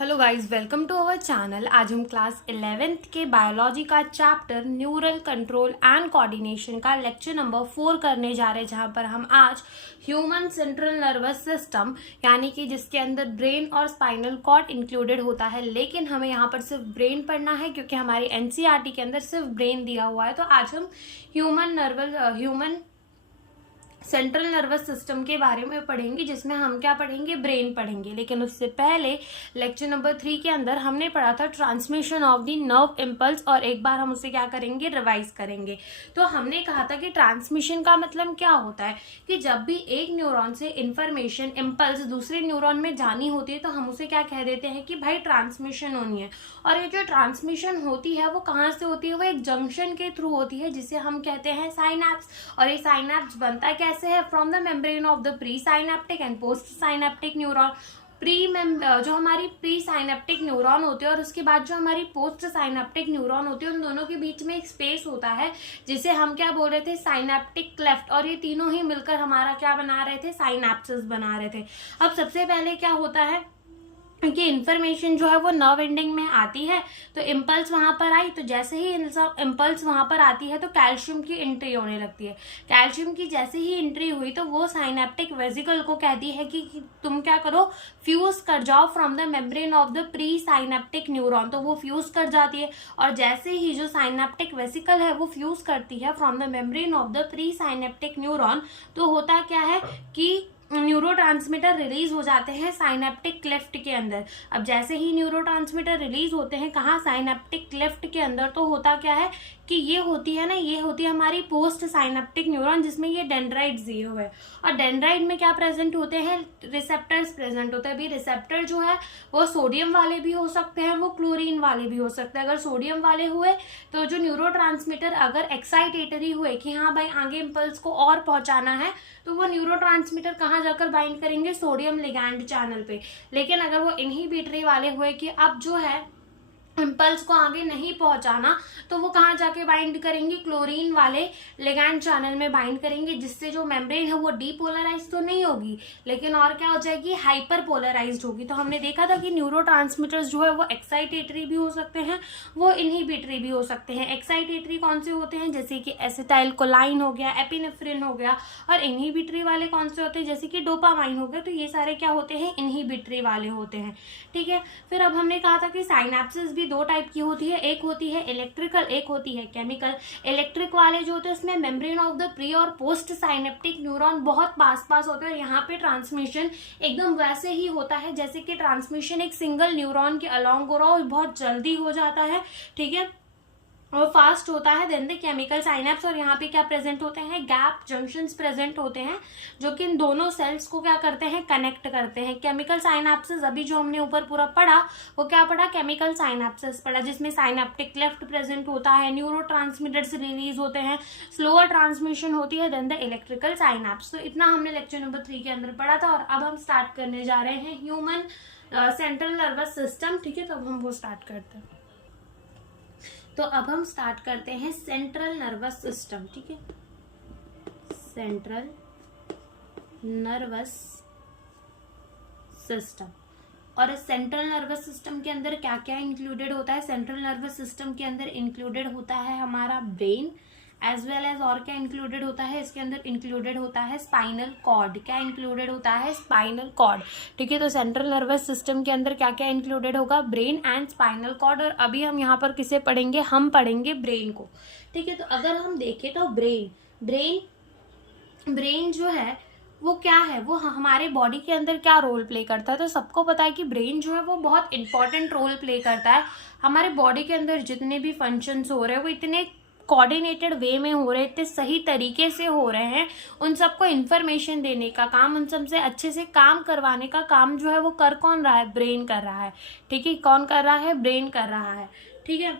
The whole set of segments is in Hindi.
Hello guys, welcome to our channel. आज हम क्लास 11th के बायोलॉजी का chapter neural control and coordination का लेक्चर नंबर 4 करने जा रहे हैं, जहां पर हम आज ह्यूमन सेंट्रल नर्वस सिस्टम यानी कि जिसके अंदर ब्रेन और स्पाइनल कॉर्ड इंक्लूडेड होता है। लेकिन हमें यहाँ पर सिर्फ ब्रेन पढ़ना है क्योंकि हमारी एनसीईआरटी के अंदर सिर्फ ब्रेन दिया हुआ है। तो आज हम ह्यूमन सेंट्रल नर्वस सिस्टम के बारे में पढ़ेंगे, जिसमें हम क्या पढ़ेंगे, ब्रेन पढ़ेंगे। लेकिन उससे पहले लेक्चर नंबर 3 के अंदर हमने पढ़ा था transmission of the nerve impulse, और एक बार हम उसे क्या करेंगे, रिवाइज करेंगे। तो हमने कहा था कि ट्रांसमिशन का मतलब क्या होता है कि जब भी एक न्यूरॉन से इंफॉर्मेशन इम्पल्स दूसरे न्यूरॉन में जानी होती है तो हम उसे क्या कह देते हैं कि भाई ट्रांसमिशन होनी है। और ये जो ट्रांसमिशन होती है वो कहाँ से होती है, वो एक जंक्शन के थ्रू होती है जिसे हम कहते हैं साइनैप्स। और ये साइनैप्स बनता कैसे है, from the membrane of the pre synaptic and post synaptic neuron. जो हमारी प्री साइनेप्टिक न्यूरॉन होते हैं और उसके बाद जो हमारी पोस्ट साइनेप्टिक न्यूरॉन होते हैं, उन दोनों के बीच में एक स्पेस होता है जिसे हम क्या बोल रहे थे, साइनेप्टिक क्लेफ्ट। और ये तीनों ही मिलकर हमारा क्या बना रहे थे, साइनेप्सिस बना रहे थे। अब सबसे पहले क्या होता है कि इन्फॉर्मेशन जो है वो नर्व एंडिंग में आती है, तो इम्पल्स वहां पर आई, तो जैसे ही इम्पल्स वहां पर आती है तो कैल्शियम की एंट्री होने लगती है। कैल्शियम की जैसे ही एंट्री हुई तो वो साइनेप्टिक वेसिकल को कहती है कि तुम क्या करो, फ्यूज कर जाओ from the membrane of the pre synaptic neuron. तो वो फ्यूज कर जाती है, और जैसे ही जो साइनेप्टिक वेसिकल है वो फ्यूज करती है from the membrane of the pre synaptic neuron, तो होता क्या है कि न्यूरोट्रांसमीटर रिलीज हो जाते हैं साइनेप्टिक क्लेफ्ट के अंदर। अब जैसे ही न्यूरोट्रांसमीटर रिलीज होते हैं कहाँ, साइनेप्टिक क्लेफ्ट के अंदर, तो होता क्या है कि ये होती है हमारी पोस्ट साइनेप्टिक न्यूरॉन, जिसमें ये डेंड्राइट्स दिए हुए हैं। और डेंड्राइट में क्या प्रेजेंट होते हैं, रिसेप्टर्स प्रेजेंट होते हैं। अभी रिसेप्टर जो है वो सोडियम वाले भी हो सकते हैं, वो क्लोरीन वाले भी हो सकते हैं। अगर सोडियम वाले हुए तो जो न्यूरोट्रांसमीटर अगर एक्साइटेटरी हुए कि हाँ भाई आगे इम्पल्स को और पहुंचाना है, तो वो न्यूरोट्रांसमीटर कहाँ जाकर बाइंड करेंगे, सोडियम लिगैंड चैनल पे। लेकिन अगर वो इनहिबिटरी वाले हुए कि अब जो है इम्पल्स को आगे नहीं पहुंचाना, तो वो कहाँ जाके बाइंड करेंगे, क्लोरीन वाले लिगैंड चैनल में बाइंड करेंगे, जिससे जो मेम्ब्रेन है वो डीपोलराइज तो नहीं होगी, लेकिन और क्या हो जाएगी, हाइपर पोलराइज्ड होगी। तो हमने देखा था कि न्यूरोट्रांसमीटर्स जो है वो एक्साइटेटरी भी हो सकते हैं, वो इनहिबिटरी भी हो सकते हैं। एक्साइटेटरी कौन से होते हैं, जैसे कि एसिटाइल कोलाइन हो गया, एपिनेफ्रिन हो गया। और इनहिबिटरी वाले कौन से होते हैं, जैसे कि डोपामाइन हो गया। तो ये सारे क्या होते हैं, इनहिबिटरी वाले होते हैं। ठीक है, फिर अब हमने कहा था कि साइनेप्सिस भी दो टाइप की होती है, एक होती है इलेक्ट्रिकल, एक होती है केमिकल। इलेक्ट्रिक वाले जो होते हैं उसमें मेम्ब्रेन ऑफ द प्री और पोस्ट साइनेप्टिक न्यूरॉन बहुत पास होते हैं। यहाँ पे ट्रांसमिशन एकदम वैसे ही होता है जैसे कि ट्रांसमिशन एक सिंगल न्यूरॉन के अलोंग हो रहा हो, बहुत जल्दी हो जाता है। ठीक है, और फास्ट होता है। देन द केमिकल साइनेप्स, और यहाँ पे क्या प्रेजेंट होते हैं, गैप जंक्शंस प्रेजेंट होते हैं जो कि इन दोनों सेल्स को क्या करते हैं, कनेक्ट करते हैं। केमिकल साइनेप्सिस अभी जो हमने ऊपर पूरा पढ़ा वो क्या पढ़ा, केमिकल साइनेप्सिस पढ़ा, जिसमें साइनेप्टिक क्लेफ्ट प्रेजेंट होता है, न्यूरोट्रांसमीटर्स रिलीज होते हैं, स्लोअर ट्रांसमिशन होती है, देन द इलेक्ट्रिकल साइनेप्स। तो इतना हमने लेक्चर नंबर 3 के अंदर पढ़ा था। और अब हम स्टार्ट करने जा रहे हैं ह्यूमन सेंट्रल नर्वस सिस्टम। ठीक है, तो अब हम वो स्टार्ट करते हैं। तो अब हम स्टार्ट करते हैं सेंट्रल नर्वस सिस्टम। ठीक है, सेंट्रल नर्वस सिस्टम। और सेंट्रल नर्वस सिस्टम के अंदर क्या क्या इंक्लूडेड होता है, सेंट्रल नर्वस सिस्टम के अंदर इंक्लूडेड होता है हमारा ब्रेन, एज वेल एज और क्या इंक्लूडेड होता है, इसके अंदर इंक्लूडेड होता है स्पाइनल कॉर्ड। क्या इंक्लूडेड होता है, स्पाइनल कॉर्ड। ठीक है, तो सेंट्रल नर्वस सिस्टम के अंदर क्या क्या इंक्लूडेड होगा, ब्रेन एंड स्पाइनल कॉर्ड। और अभी हम यहाँ पर किसे पढ़ेंगे, हम पढ़ेंगे ब्रेन को। ठीक है, तो अगर हम देखें तो ब्रेन जो है वो क्या है, वो हमारे बॉडी के अंदर क्या रोल प्ले करता है। तो सबको पता है कि ब्रेन जो है वो बहुत इंपॉर्टेंट रोल प्ले करता है। हमारे बॉडी के अंदर जितने भी फंक्शंस हो रहे हैं वो इतने कोऑर्डिनेटेड वे में हो रहे हैं, इतने सही तरीके से हो रहे हैं। उन सबको इन्फॉर्मेशन देने का काम, उन सबसे अच्छे से काम करवाने का काम जो है वो कर कौन रहा है, ब्रेन कर रहा है। ठीक है, कौन कर रहा है, ब्रेन कर रहा है। ठीक है,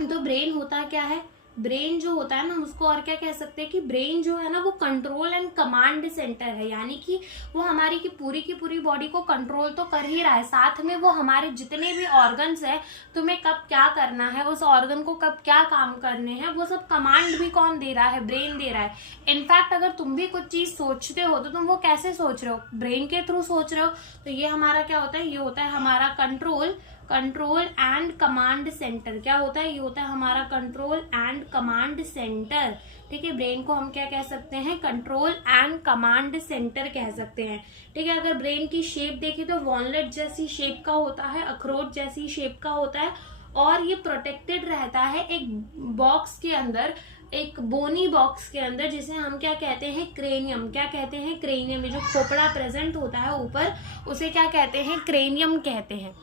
तो ब्रेन होता क्या है, ब्रेन जो होता है ना, हम उसको और क्या कह सकते हैं कि ब्रेन जो है ना वो कंट्रोल एंड कमांड सेंटर है, यानी कि वो हमारी की पूरी बॉडी को कंट्रोल तो कर ही रहा है, साथ में वो हमारे जितने भी ऑर्गन्स है, तुम्हें कब क्या करना है, उस ऑर्गन को कब क्या काम करने हैं, वो सब कमांड भी कौन दे रहा है, ब्रेन दे रहा है। इनफैक्ट अगर तुम भी कुछ चीज सोचते हो तो तुम वो कैसे सोच रहे हो, ब्रेन के थ्रू सोच रहे हो। तो ये हमारा क्या होता है, ये होता है हमारा कंट्रोल एंड कमांड सेंटर। क्या होता है, ये होता है हमारा कंट्रोल एंड कमांड सेंटर। ठीक है, ब्रेन को हम क्या कह सकते हैं, कंट्रोल एंड कमांड सेंटर कह सकते हैं। ठीक है, अगर ब्रेन की शेप देखी तो वॉलनट जैसी शेप का होता है, अखरोट जैसी शेप का होता है, और ये प्रोटेक्टेड रहता है एक बॉक्स के अंदर, एक बोनी बॉक्स के अंदर, जिसे हम क्या कहते हैं, क्रेनियम। क्या कहते हैं, क्रेनियम में जो खोपड़ा प्रेजेंट होता है ऊपर, उसे क्या कहते हैं, क्रेनियम कहते हैं।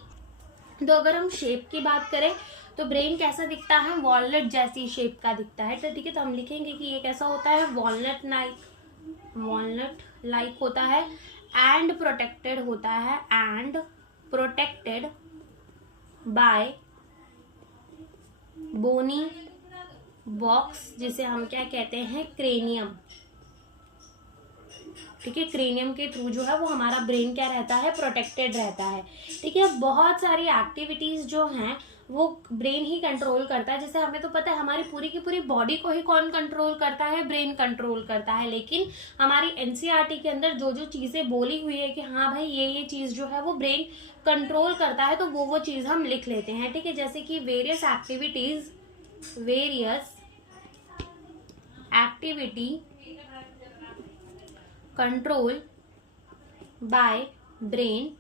तो अगर हम शेप की बात करें तो ब्रेन कैसा दिखता है, वॉलनट जैसी शेप का दिखता है। तो ठीक है, तो हम लिखेंगे कि ये कैसा होता है, वॉलनट लाइक होता है, एंड प्रोटेक्टेड होता है, and protected by bony box, जिसे हम क्या कहते हैं, क्रेनियम। ठीक है, क्रेनियम के थ्रू जो है वो हमारा ब्रेन क्या रहता है, प्रोटेक्टेड रहता है। ठीक है, बहुत सारी एक्टिविटीज जो हैं वो ब्रेन ही कंट्रोल करता है। जैसे हमें तो पता है हमारी पूरी की पूरी बॉडी को ही कौन कंट्रोल करता है, ब्रेन कंट्रोल करता है। लेकिन हमारी एनसीईआरटी के अंदर जो जो चीजें बोली हुई है कि हाँ भाई ये चीज जो है वो ब्रेन कंट्रोल करता है, तो वो चीज हम लिख लेते हैं। ठीक है, जैसे कि various activity control by brain.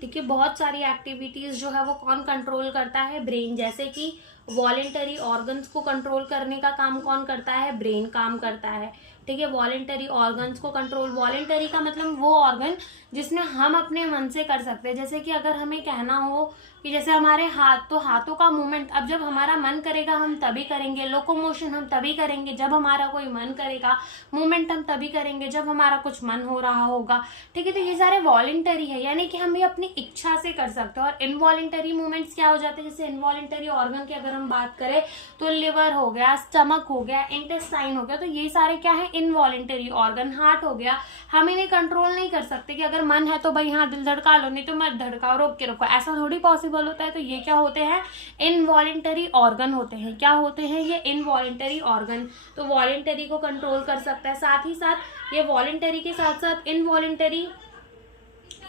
ठीक है, बहुत सारी एक्टिविटीज जो है वो कौन कंट्रोल करता है, ब्रेन। जैसे कि वॉलेंटरी ऑर्गन्स को कंट्रोल करने का काम कौन करता है, ब्रेन काम करता है। ठीक है, वॉलेंटरी ऑर्गन्स को कंट्रोल, वॉलेंटरी का मतलब वो ऑर्गन जिसमें हम अपने मन से कर सकते हैं। जैसे कि अगर हमें कहना हो कि जैसे हमारे हाथ, तो हाथों का मूवमेंट अब जब हमारा मन करेगा हम तभी करेंगे, लोकोमोशन हम तभी करेंगे जब हमारा कोई मन करेगा, मूवमेंट हम तभी करेंगे जब हमारा कुछ मन हो रहा होगा। ठीक है, तो ये सारे वॉलेंटरी है, यानी कि हम ये अपनी इच्छा से कर सकते हैं। और इनवॉलेंटरी मूवमेंट्स क्या हो जाते हैं, जैसे इनवॉलेंटरी ऑर्गन की अगर हम बात करें तो लिवर हो गया, स्टमक हो गया, इंटेस्टाइन हो गया, तो ये सारे क्या है, इनवॉलेंटरी ऑर्गन। हार्ट हो गया, हम इन्हें कंट्रोल नहीं कर सकते कि अगर मन है तो भाई हाँ दिल धड़का लो, नहीं तो मत धड़काओ, रोक के रखो, ऐसा थोड़ी पॉसिबल होता है। तो ये क्या होते हैं, इनवॉलेंटरी ऑर्गन होते हैं। क्या होते हैं, ये इनवॉलेंटरी ऑर्गन। तो वॉलेंटरी को कंट्रोल कर सकता है, साथ ही साथ ये वॉलेंटरी के साथ साथ इनवॉलेंटरी,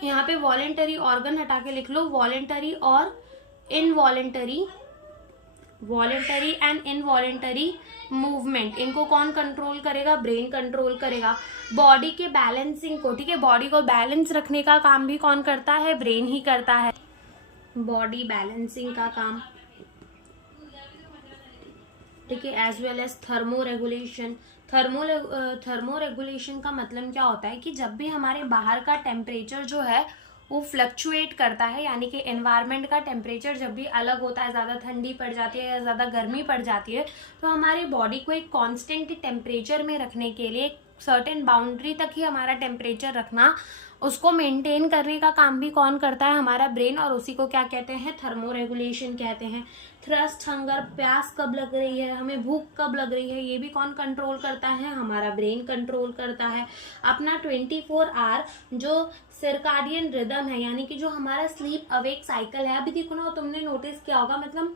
यहाँ पे वॉलेंटरी ऑर्गन हटा के लिख लो, वॉलेंटरी और involuntary, voluntary and involuntary movement, इनको कौन कंट्रोल करेगा, ब्रेन कंट्रोल करेगा। बॉडी के बैलेंसिंग को, ठीक है, बॉडी को बैलेंस रखने का काम भी कौन करता है, ब्रेन ही करता है, बॉडी बैलेंसिंग का काम। ठीक है, as well as thermoregulation. Thermoregulation का मतलब क्या होता है कि जब भी हमारे बाहर का टेम्परेचर जो है वो फ्लक्चुएट करता है, यानी कि एनवायरनमेंट का टेम्परेचर जब भी अलग होता है, ज़्यादा ठंडी पड़ जाती है या ज़्यादा गर्मी पड़ जाती है, तो हमारी बॉडी को एक कांस्टेंट टेम्परेचर में रखने के लिए सर्टेन बाउंड्री तक ही हमारा टेम्परेचर रखना, उसको मेंटेन करने का काम भी कौन करता है, हमारा ब्रेन। और उसी को क्या कहते हैं, थर्मो रेगुलेशन कहते हैं। थ्रस्ट, हंगर, प्यास कब लग रही है, हमें भूख कब लग रही है, ये भी कौन कंट्रोल करता है, हमारा ब्रेन कंट्रोल करता है। अपना 24 आवर जो सर्काडियन रिदम है, यानी कि जो हमारा स्लीप अवेक साइकिल है, अभी देखो ना, तुमने नोटिस किया होगा, मतलब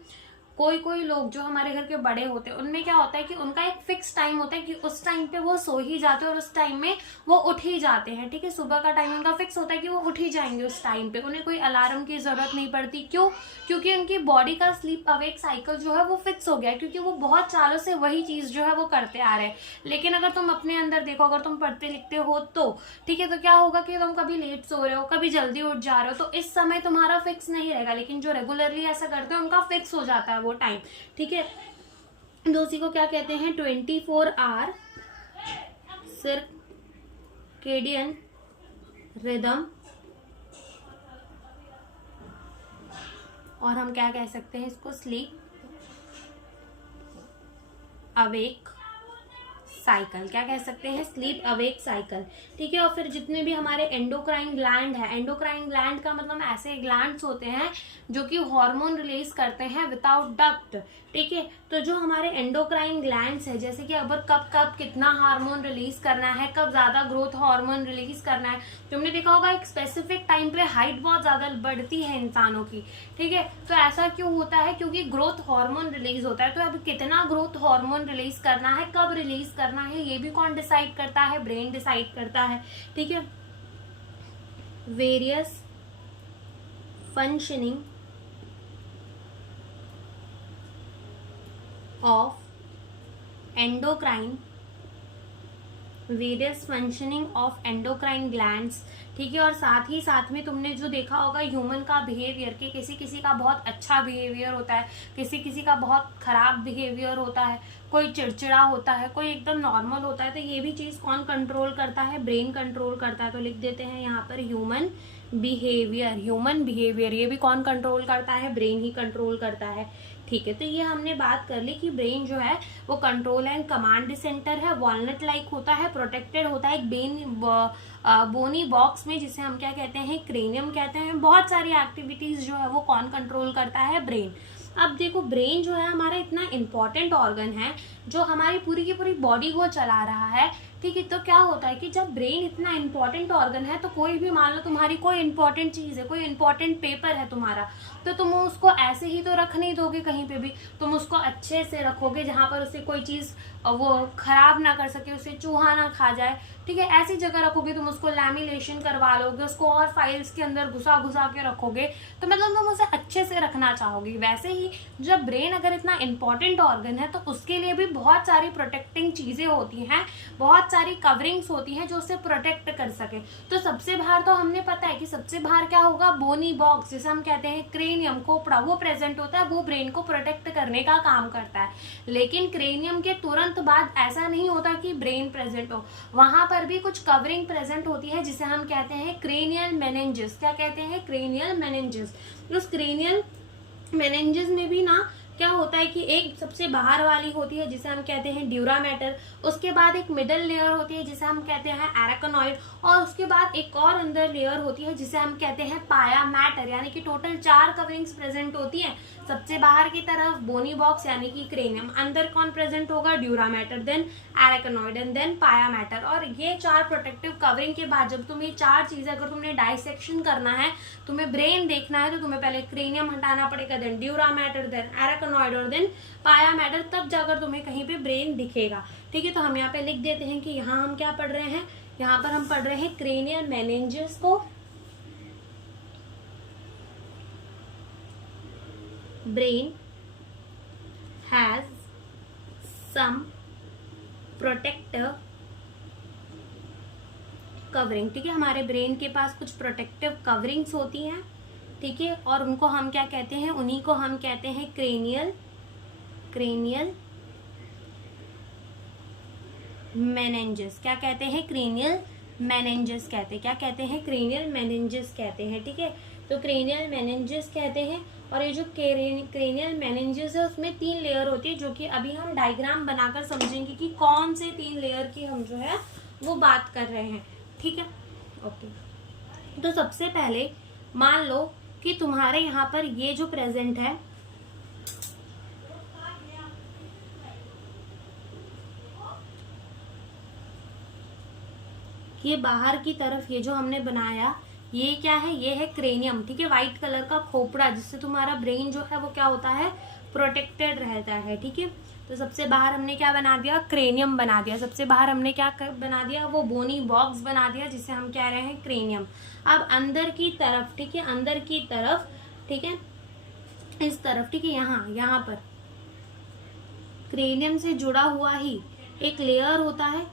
कोई कोई लोग जो हमारे घर के बड़े होते हैं उनमें क्या होता है कि उनका एक फिक्स टाइम होता है कि उस टाइम पे वो सो ही जाते हैं और उस टाइम में वो उठ ही जाते हैं। ठीक है, सुबह का टाइम उनका फिक्स होता है कि वो उठ ही जाएंगे उस टाइम पे, उन्हें कोई अलार्म की जरूरत नहीं पड़ती। क्यों, क्योंकि उनकी बॉडी का स्लीप अवेक साइकिल जो है वो फिक्स हो गया है, क्योंकि वो बहुत सालों से वही चीज जो है वो करते आ रहे हैं। लेकिन अगर तुम अपने अंदर देखो, अगर तुम पढ़ते लिखते हो तो ठीक है, तो क्या होगा कि तुम कभी लेट सो रहे हो, कभी जल्दी उठ जा रहे हो, तो इस समय तुम्हारा फिक्स नहीं रहेगा। लेकिन जो रेगुलरली ऐसा करते हैं उनका फिक्स हो जाता है वो टाइम। ठीक है, तो उसी को क्या कहते हैं, 24 आवर सर्केडियन रिदम, और हम क्या कह सकते हैं इसको, स्लीप अवेक साइकिल, क्या कह सकते हैं, स्लीप अवेक साइकिल, ठीक है। और फिर जितने भी हमारे एंडोक्राइन ग्लैंड है, एंडोक्राइन ग्लैंड का मतलब ऐसे ग्लैंड्स होते हैं जो कि हार्मोन रिलीज करते हैं विदाउट डक्ट, ठीक है। तो जो हमारे एंडोक्राइन ग्लैंड्स है, जैसे कि अगर कब कब कितना हार्मोन रिलीज करना है, कब ज्यादा ग्रोथ हार्मोन रिलीज करना है, तुमने देखा होगा एक स्पेसिफिक टाइम पे हाइट बहुत ज्यादा बढ़ती है इंसानों की, ठीक है। तो ऐसा क्यों होता है, क्योंकि ग्रोथ हार्मोन रिलीज होता है। तो अब कितना ग्रोथ हार्मोन रिलीज करना है, कब रिलीज करना है, ये भी कौन डिसाइड करता है, ब्रेन डिसाइड करता है, ठीक है। Various functioning of endocrine, various functioning of endocrine glands, ठीक है। और साथ ही साथ में तुमने जो देखा होगा ह्यूमन का बिहेवियर, कि किसी किसी का बहुत अच्छा बिहेवियर होता है, किसी किसी का बहुत खराब बिहेवियर होता है, कोई चिड़चिड़ा होता है, कोई एकदम नॉर्मल होता है। तो ये भी चीज़ कौन कंट्रोल करता है, ब्रेन कंट्रोल करता है। तो लिख देते हैं यहाँ पर ह्यूमन बिहेवियर, ह्यूमन बिहेवियर ये भी कौन कंट्रोल करता है, ब्रेन ही कंट्रोल करता है, ठीक है। तो ये हमने बात कर ली कि ब्रेन जो है वो कंट्रोल एंड कमांड सेंटर है, वॉलनट लाइक होता है, प्रोटेक्टेड होता है एक बोनी बॉक्स में, जिसे हम क्या कहते हैं, क्रेनियम कहते हैं। बहुत सारी एक्टिविटीज जो है वो कौन कंट्रोल करता है, ब्रेन। अब देखो ब्रेन जो है हमारा इतना इंपॉर्टेंट ऑर्गन है जो हमारी पूरी की पूरी बॉडी को चला रहा है, ठीक है। तो क्या होता है कि जब ब्रेन इतना इंपॉर्टेंट ऑर्गन है तो कोई भी, मान लो तुम्हारी कोई इंपॉर्टेंट चीज है, कोई इंपॉर्टेंट पेपर है तुम्हारा, तो तुम उसको ऐसे ही तो रख नहीं दोगे कहीं पे भी, तुम उसको अच्छे से रखोगे जहां पर उसे कोई चीज वो खराब ना कर सके, उसे चूहा ना खा जाए, ठीक है। ऐसी जगह रखोगे, तुम उसको लैमिनेशन करवा लोगे, उसको और फाइल्स के अंदर घुसा घुसा के रखोगे, तो मतलब तुम उसे अच्छे से रखना चाहोगे। वैसे ही जब ब्रेन अगर इतना इंपॉर्टेंट ऑर्गन है तो उसके लिए भी बहुत सारी प्रोटेक्टिंग चीजें होती हैं, बहुत सारी कवरिंग्स होती हैं जो उसे प्रोटेक्ट कर सके। तो सबसे बाहर तो हमने पता है कि सबसे बाहर क्या होगा, बोनी बॉक्स, जिसे हम कहते हैं क्रेनियम, खोपड़ा, वो प्रेजेंट होता है, वो ब्रेन को प्रोटेक्ट करने का काम करता है। लेकिन क्रेनियम के तुरंत बाद ऐसा नहीं होता कि ब्रेन प्रेजेंट हो, वहां पर भी कुछ कवरिंग प्रेजेंट होती है जिसे हम कहते हैं क्रेनियल मेनिंजेस। क्या कहते हैं, क्रेनियल मेनिंजेस। उस क्रेनियल मेनिंजेस में भी ना क्या होता है कि एक सबसे बाहर वाली होती है जिसे हम कहते हैं ड्यूरा मैटर, उसके बाद एक मिडल लेयर होती है जिसे हम कहते हैं एराकोनॉइड, और उसके बाद एक और अंदर लेयर होती है जिसे हम कहते हैं पाया मैटर। यानी कि टोटल 4 कवरिंग्स प्रेजेंट होती हैं। सबसे बाहर की तरफ बोनी बॉक्स यानी कि क्रेनियम, अंदर कौन प्रेजेंट होगा, dura mater, then arachnoid and then pia mater. और ये 4 प्रोटेक्टिव कवरिंग के बाद जब तुम ये 4 चीजें अगर तुमने डाइसेक्शन करना है, तुम्हें ब्रेन देखना है, तो तुम्हें पहले क्रेनियम हटाना पड़ेगा, देन ड्यूरा मैटर, देन एराकोनॉइड और देन पाया मैटर, तब जाकर तुम्हें कहीं पे ब्रेन दिखेगा, ठीक है। तो हम यहाँ पे लिख देते हैं कि यहाँ हम क्या पढ़ रहे हैं, यहाँ पर हम पढ़ रहे हैं क्रेनियल मेनिंजेस को। Brain has some protective covering, ठीक है। हमारे ब्रेन के पास कुछ प्रोटेक्टिव कवरिंग्स होती हैं, ठीक है। और उनको हम क्या कहते हैं, उन्हीं को हम कहते हैं क्रेनियल मेनिंजेस। क्या कहते हैं, क्रेनियल मेनिंजेस कहते हैं। क्या कहते हैं, क्रेनियल मेनिंजेस कहते हैं, ठीक है। तो क्रेनियल मेनिंजेस कहते हैं। और ये जो क्रेनियल मेनिंजेस है उसमें 3 लेयर होती है, जो कि अभी हम डायग्राम बनाकर समझेंगे कि कौन से 3 लेयर की हम जो है वो बात कर रहे हैं, ठीक है। ओके, तो सबसे पहले मान लो कि तुम्हारे यहाँ पर ये जो प्रेजेंट है, ये बाहर की तरफ ये जो हमने बनाया, ये क्या है, ये है क्रेनियम, ठीक है। व्हाइट कलर का खोपड़ा जिससे तुम्हारा ब्रेन जो है वो क्या होता है, प्रोटेक्टेड रहता है, ठीक है। तो सबसे बाहर हमने क्या बना दिया, क्रेनियम बना दिया। सबसे बाहर हमने क्या बना दिया, वो बोनी बॉक्स बना दिया जिसे हम कह रहे हैं क्रेनियम। अब अंदर की तरफ, ठीक है, अंदर की तरफ, ठीक है, इस तरफ, ठीक है, यहाँ पर क्रेनियम से जुड़ा हुआ ही एक लेयर होता है,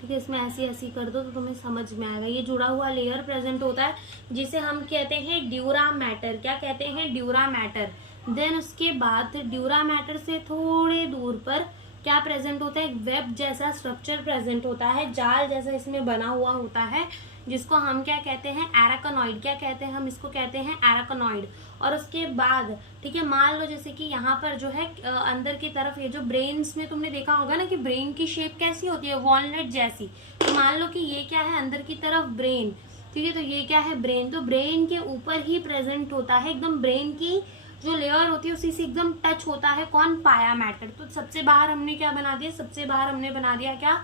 ठीक है। इसमें ऐसी ऐसी कर दो तो तुम्हें समझ में आएगा। ये जुड़ा हुआ लेयर प्रेजेंट होता है जिसे हम कहते हैं ड्यूरा मैटर। क्या कहते हैं, ड्यूरा मैटर। देन उसके बाद ड्यूरा मैटर से थोड़े दूर पर क्या प्रेजेंट होता है, एक वेब जैसा स्ट्रक्चर प्रेजेंट होता है, जाल जैसा इसमें बना हुआ होता है, जिसको हम क्या कहते हैं, एराकनॉइड। क्या कहते हैं हम इसको, कहते हैं एराकनॉइड। और उसके बाद ठीक है, मान लो जैसे कि यहाँ पर जो है अंदर की तरफ ये जो ब्रेन्स में तुमने देखा होगा ना कि ब्रेन की शेप कैसी होती है, वॉलनट जैसी। तो मान लो कि ये क्या है, अंदर की तरफ ब्रेन, ठीक है, तो ये क्या है, ब्रेन। तो ब्रेन के ऊपर ही प्रेजेंट होता है, एकदम ब्रेन की जो लेयर होती है उसी से एकदम टच होता है कौन, पाया मैटर। तो सबसे बाहर हमने क्या बना दिया, सबसे बाहर हमने बना दिया क्या,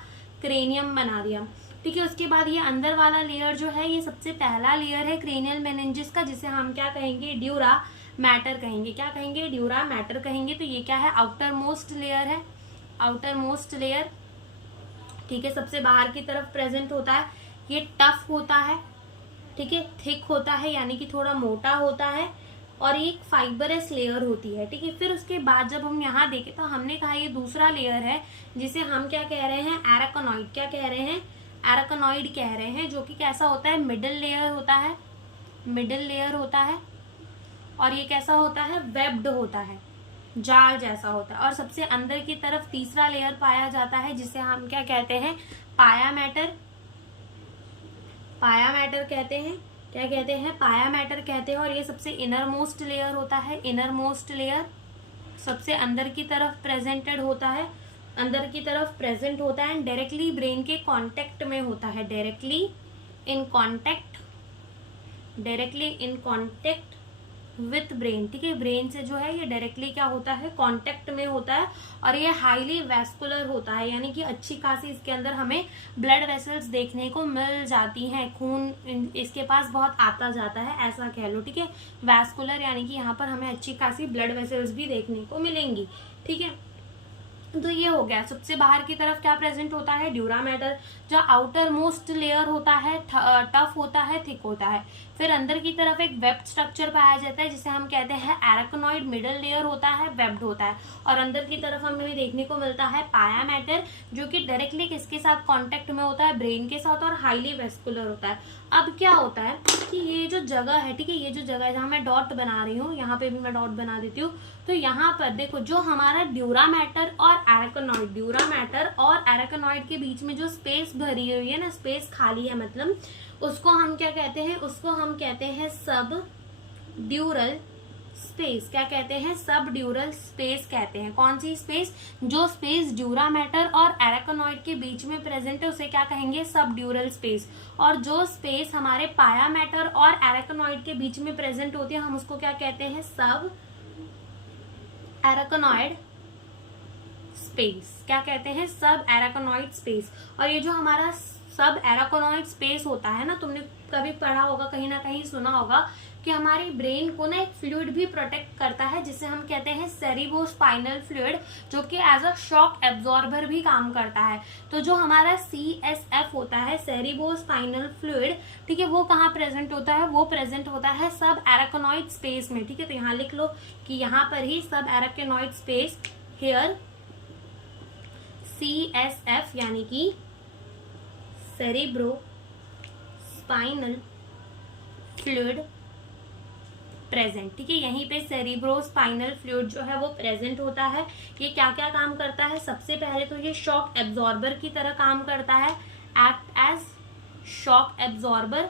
क्रेनियम बना दिया, ठीक है। उसके बाद ये अंदर वाला लेयर जो है, ये सबसे पहला लेयर है क्रेनियल मेनिंजेस का, जिसे हम क्या कहेंगे, ड्यूरा मैटर कहेंगे। क्या कहेंगे, ड्यूरा मैटर कहेंगे। तो ये क्या है, आउटर मोस्ट लेयर है, आउटर मोस्ट लेयर, ठीक है, सबसे बाहर की तरफ प्रेजेंट होता है। ये टफ होता है, ठीक है, थिक होता है, यानी कि थोड़ा मोटा होता है, और एक फाइबरस लेयर होती है, ठीक है। फिर उसके बाद जब हम यहाँ देखें तो हमने कहा ये दूसरा लेयर है, जिसे हम क्या कह रहे हैं, एराकनॉइड। क्या कह रहे हैं, एराकनॉइड कह रहे हैं, जो कि कैसा होता है, मिडिल लेयर होता है, मिडिल लेयर होता है। और ये कैसा होता है, वेब्ड होता है, जाल जैसा होता है। और सबसे अंदर की तरफ तीसरा लेयर पाया जाता है, जिसे हम क्या कहते हैं, पाया मैटर, पाया मैटर कहते हैं। क्या कहते हैं, पाया मैटर कहते हैं। और ये सबसे इनर मोस्ट लेयर होता है, इनर मोस्ट लेयर सबसे अंदर की तरफ प्रेजेंटेड होता है, अंदर की तरफ प्रेजेंट होता है, एंड डायरेक्टली ब्रेन के कांटेक्ट में होता है, directly in contact, directly in contact with brain, ठीक है। ब्रेन से जो है ये डायरेक्टली क्या होता है, कांटेक्ट में होता है। और ये हाईली वैस्कुलर होता है, यानी कि अच्छी खासी इसके अंदर हमें ब्लड वेसल्स देखने को मिल जाती हैं, खून इसके पास बहुत आता जाता है, ऐसा कह लो, ठीक है। वैस्कुलर यानी कि यहाँ पर हमें अच्छी खासी ब्लड वेसल्स भी देखने को मिलेंगी, ठीक है। तो ये हो गया, सबसे बाहर की तरफ क्या प्रेजेंट होता है, ड्यूरा मैटर। जो आउटर मोस्ट लेयर होता है, टफ होता है, थिक होता है। फिर अंदर की तरफ एक वेब स्ट्रक्चर पाया जाता है, जिसे हम कहते हैं एराकनॉइड। मिडल लेयर होता है, वेब्ड होता है। और अंदर की तरफ हमें देखने को मिलता है पाया मैटर, जो कि डायरेक्टली किसके साथ कांटेक्ट में होता है, ब्रेन के साथ, और हाईली वेस्कुलर होता है। अब क्या होता है कि ये जो जगह है, ठीक है, ये जो जगह है जहाँ मैं डॉट बना रही हूँ, यहाँ पे भी मैं डॉट बना देती हूँ। तो यहाँ पर देखो, जो हमारा ड्यूरा मैटर और एराकनॉइड, ड्यूरा मैटर और एराकनॉइड के बीच में जो स्पेस भरी हुई है ना, स्पेस खाली है मतलब, उसको हम क्या कहते हैं, उसको हम कहते हैं सब ड्यूरल स्पेस। क्या कहते हैं, सब ड्यूरल स्पेस कहते हैं। कौन सी स्पेस, जो स्पेस ड्यूरा मैटर और एराकनॉइड के बीच में प्रेजेंट है उसे क्या कहेंगे, सब ड्यूरल स्पेस। और जो स्पेस हमारे पाया मैटर और एराकनॉइड के बीच में प्रेजेंट होती है, हम उसको क्या कहते हैं, सब एराकनॉइड स्पेस। क्या कहते हैं, सब एराकनॉइड स्पेस। और ये जो हमारा सब एराकनॉइड स्पेस होता है ना, तुमने कभी पढ़ा होगा, कहीं ना कहीं सुना होगा कि हमारी ब्रेन को ना एक फ्लूइड भी प्रोटेक्ट करता है, जिसे हम कहते हैं सेरिब्रोस्पाइनल फ्लूइड, जो कि एज अ शॉक एब्जॉर्बर भी काम करता है। तो जो हमारा CSF होता है, सेरिब्रोस्पाइनल फ्लूइड, ठीक है, वो कहाँ प्रेजेंट होता है, वो प्रेजेंट होता है सब एराकनॉइड स्पेस में, ठीक है। तो यहाँ लिख लो कि यहाँ पर ही सब एराकनॉइड स्पेस, हेयर CSF यानी कि सेरिब्रोस्पाइनल फ्लूइड प्रेजेंट, ठीक है। यहीं पे सेरिब्रोस्पाइनल फ्लूइड जो है वो प्रेजेंट होता है। ये क्या क्या काम करता है, सबसे पहले तो ये शॉक एब्जॉर्बर की तरह काम करता है, एक्ट एज शॉक एब्जॉर्बर।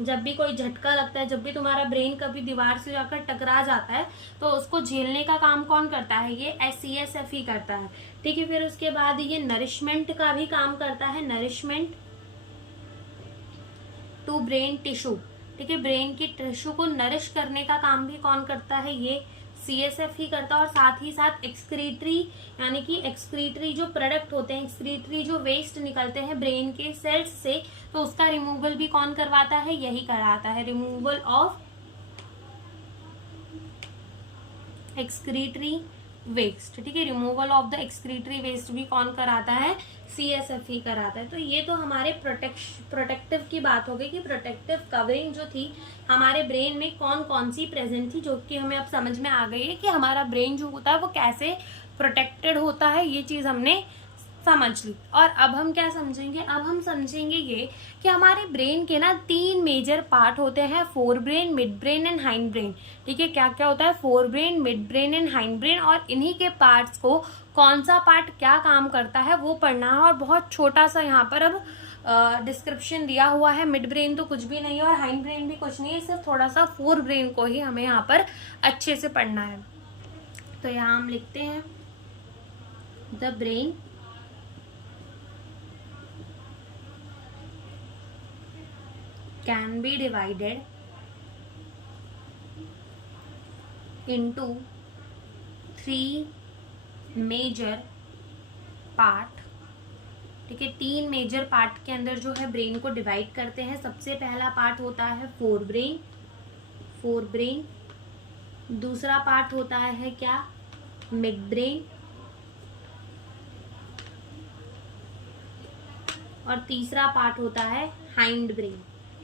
जब भी कोई झटका लगता है, जब भी तुम्हारा ब्रेन कभी दीवार से जाकर टकरा जाता है, तो उसको झेलने का काम कौन करता है, ये CSF ही करता है, ठीक है। फिर उसके बाद ये नरिशमेंट का भी काम करता है, नरिशमेंट टू ब्रेन टिश्यू, ठीक है। ब्रेन की टिश्यू को नरिश करने का काम भी कौन करता है, ये CSF ही करता है। और साथ ही साथ एक्सक्रीटरी, यानी कि एक्सक्रीटरी जो प्रोडक्ट होते हैं, एक्सक्रीटरी जो वेस्ट निकलते हैं ब्रेन के सेल्स से, तो उसका रिमूवल भी कौन करवाता है, यही कराता है, रिमूवल ऑफ एक्सक्रीटरी वेस्ट, ठीक है। Removal of the excretory waste भी कौन कराता है, CSF ही कराता है। तो ये तो हमारे प्रोटेक्टिव की बात हो गई कि प्रोटेक्टिव कवरिंग जो थी हमारे ब्रेन में कौन कौन सी प्रेजेंट थी, जो कि हमें अब समझ में आ गई है कि हमारा ब्रेन जो होता है वो कैसे प्रोटेक्टेड होता है। ये चीज हमने समझ ली। और अब हम क्या समझेंगे, अब हम समझेंगे ये कि हमारे ब्रेन के ना 3 मेजर पार्ट होते हैं, fore brain, midbrain and hindbrain. ठीक है, क्या क्या होता है, fore brain, midbrain and hind brain, और इन्हीं के पार्ट्स को कौन सा पार्ट क्या काम करता है वो पढ़ना है। और बहुत छोटा सा यहाँ पर अब डिस्क्रिप्शन दिया हुआ है। मिड ब्रेन तो कुछ भी नहीं है और हाइंड ब्रेन भी कुछ नहीं है, सिर्फ थोड़ा सा फोर ब्रेन को ही हमें यहाँ पर अच्छे से पढ़ना है। तो यहाँ हम लिखते हैं the brain can be divided into 3 major part। ठीक है, 3 मेजर पार्ट के अंदर जो है ब्रेन को डिवाइड करते हैं। सबसे पहला पार्ट होता है फोर ब्रेन, दूसरा पार्ट होता है क्या, मिड ब्रेन, और तीसरा पार्ट होता है हाइंड ब्रेन।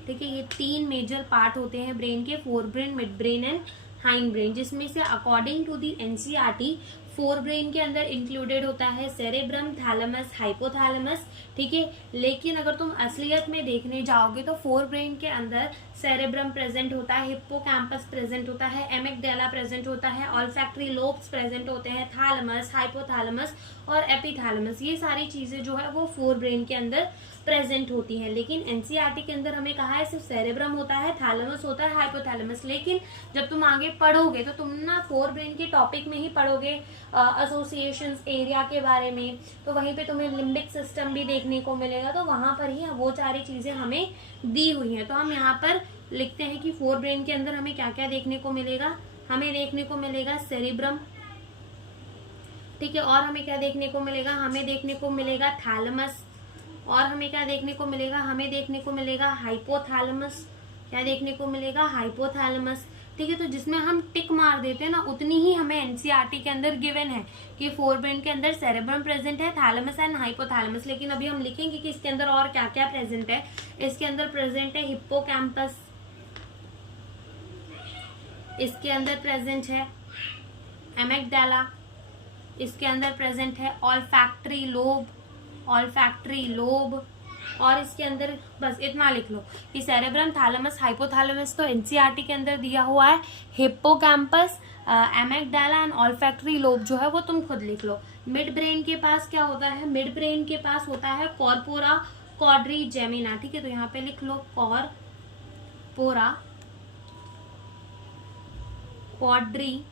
ठीक है, ये 3 मेजर पार्ट होते हैं ब्रेन के, forebrain, midbrain and hindbrain, जिसमें से according to the NCERT forebrain के अंदर इंक्लूडेड होता है सेरेब्रम, थैलेमस, हाइपोथैलेमस। ठीक है, लेकिन अगर तुम असलियत में देखने जाओगे तो फोर ब्रेन के अंदर सेरेब्रम प्रेजेंट होता है, हिप्पोकैम्पस प्रेजेंट होता है, एमिगडाला प्रेजेंट होता है, ऑल्फैक्टरी लोब्स प्रेजेंट होते हैं, थैलेमस, हाइपोथैलेमस और एपिथैलेमस, ये सारी चीजें जो है वो फोर ब्रेन के अंदर प्रेजेंट होती हैं। लेकिन एनसीईआरटी के अंदर हमें कहा है सिर्फ सेरेब्रम होता है, थैलेमस होता है, हाइपोथैलेमस। लेकिन जब तुम आगे पढ़ोगे तो तुम ना फोर ब्रेन के टॉपिक में ही पढ़ोगे एसोसिएशंस एरिया के बारे में, तो वहीं पे तुम्हें लिम्बिक सिस्टम भी देखने को मिलेगा, तो वहां पर ही वो सारी चीजें हमें दी हुई हैं। तो हम यहाँ पर लिखते हैं कि फोर ब्रेन के अंदर हमें क्या क्या देखने को मिलेगा, हमें देखने को मिलेगा सेरिब्रम। ठीक है, और हमें क्या देखने को मिलेगा, हमें देखने को मिलेगा थैलेमस, और हमें क्या देखने को मिलेगा, हमें देखने को मिलेगा हाइपोथैलेमस। क्या देखने को मिलेगा, हाइपोथैलेमस। ठीक है, तो जिसमें हम टिक मार देते हैं ना, उतनी ही हमें एनसीईआरटी के अंदर गिवन है कि फोर ब्रेन के अंदर सेरेब्रम प्रेजेंट है, थैलेमस एंड हाइपोथैलेमस। लेकिन अभी हम लिखेंगे कि इसके अंदर और क्या क्या प्रेजेंट है। इसके अंदर प्रेजेंट है हिप्पोकैम्पस, इसके अंदर प्रेजेंट है एमिगडाला, इसके अंदर प्रेजेंट है ऑल्फैक्टरी लोब, और इसके अंदर बस इतना लिख लो कि सेरेब्रम, थैलेमस, हाइपोथैलेमस तो एनसीईआरटी के अंदर दिया हुआ है, hippocampus, amygdala and olfactory lobe जो है वो तुम खुद लिख लो। मिड ब्रेन के पास क्या होता है, मिड ब्रेन के पास होता है कॉर्पोरा क्वाड्रिजेमिना। ठीक है, तो यहाँ पे लिख लो कॉर्पोरा क्वाड्रिजेमिनिया।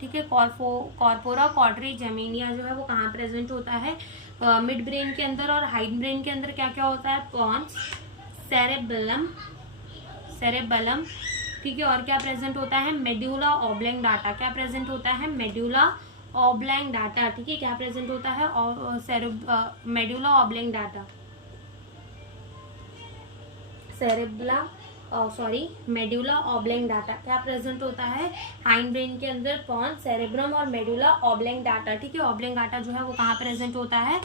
ठीक है, कॉर्पोरा क्वाड्रिजेमिनिया जो है वो कहाँ प्रेजेंट होता है, मिड ब्रेन के अंदर। और हाइंड ब्रेन के अंदर क्या क्या होता है, पॉन्स, सेरेबेलम। ठीक है, और क्या प्रेजेंट होता है, मेड्यूला ऑब्लैंगडाटा। क्या प्रेजेंट होता है, मेड्यूला ऑब्लैंगडाटा। ठीक है, क्या प्रेजेंट होता है, मेड्यूला ऑब्लैंगडाटा, मेड्यूला ऑब्लैंगडाटा क्या प्रेजेंट होता है हाइंड ब्रेन के अंदर, पॉन्स, सेरेब्रम और मेडुला ऑब्लैंगडाटा। ठीक है, ऑब्लैंगडाटा जो है वो कहाँ प्रेजेंट होता है,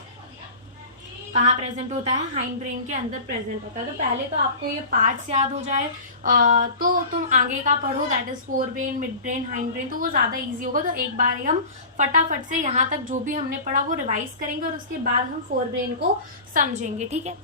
हाइंड ब्रेन के अंदर प्रेजेंट होता है। तो पहले तो आपको ये पार्ट्स याद हो जाए तो तुम आगे का पढ़ो, that is fore brain, mid brain, hind brain, तो वो ज्यादा इजी होगा। तो एक बार ही हम फटाफट से यहाँ तक जो भी हमने पढ़ा वो रिवाइज करेंगे और उसके बाद हम फोर ब्रेन को समझेंगे। ठीक है,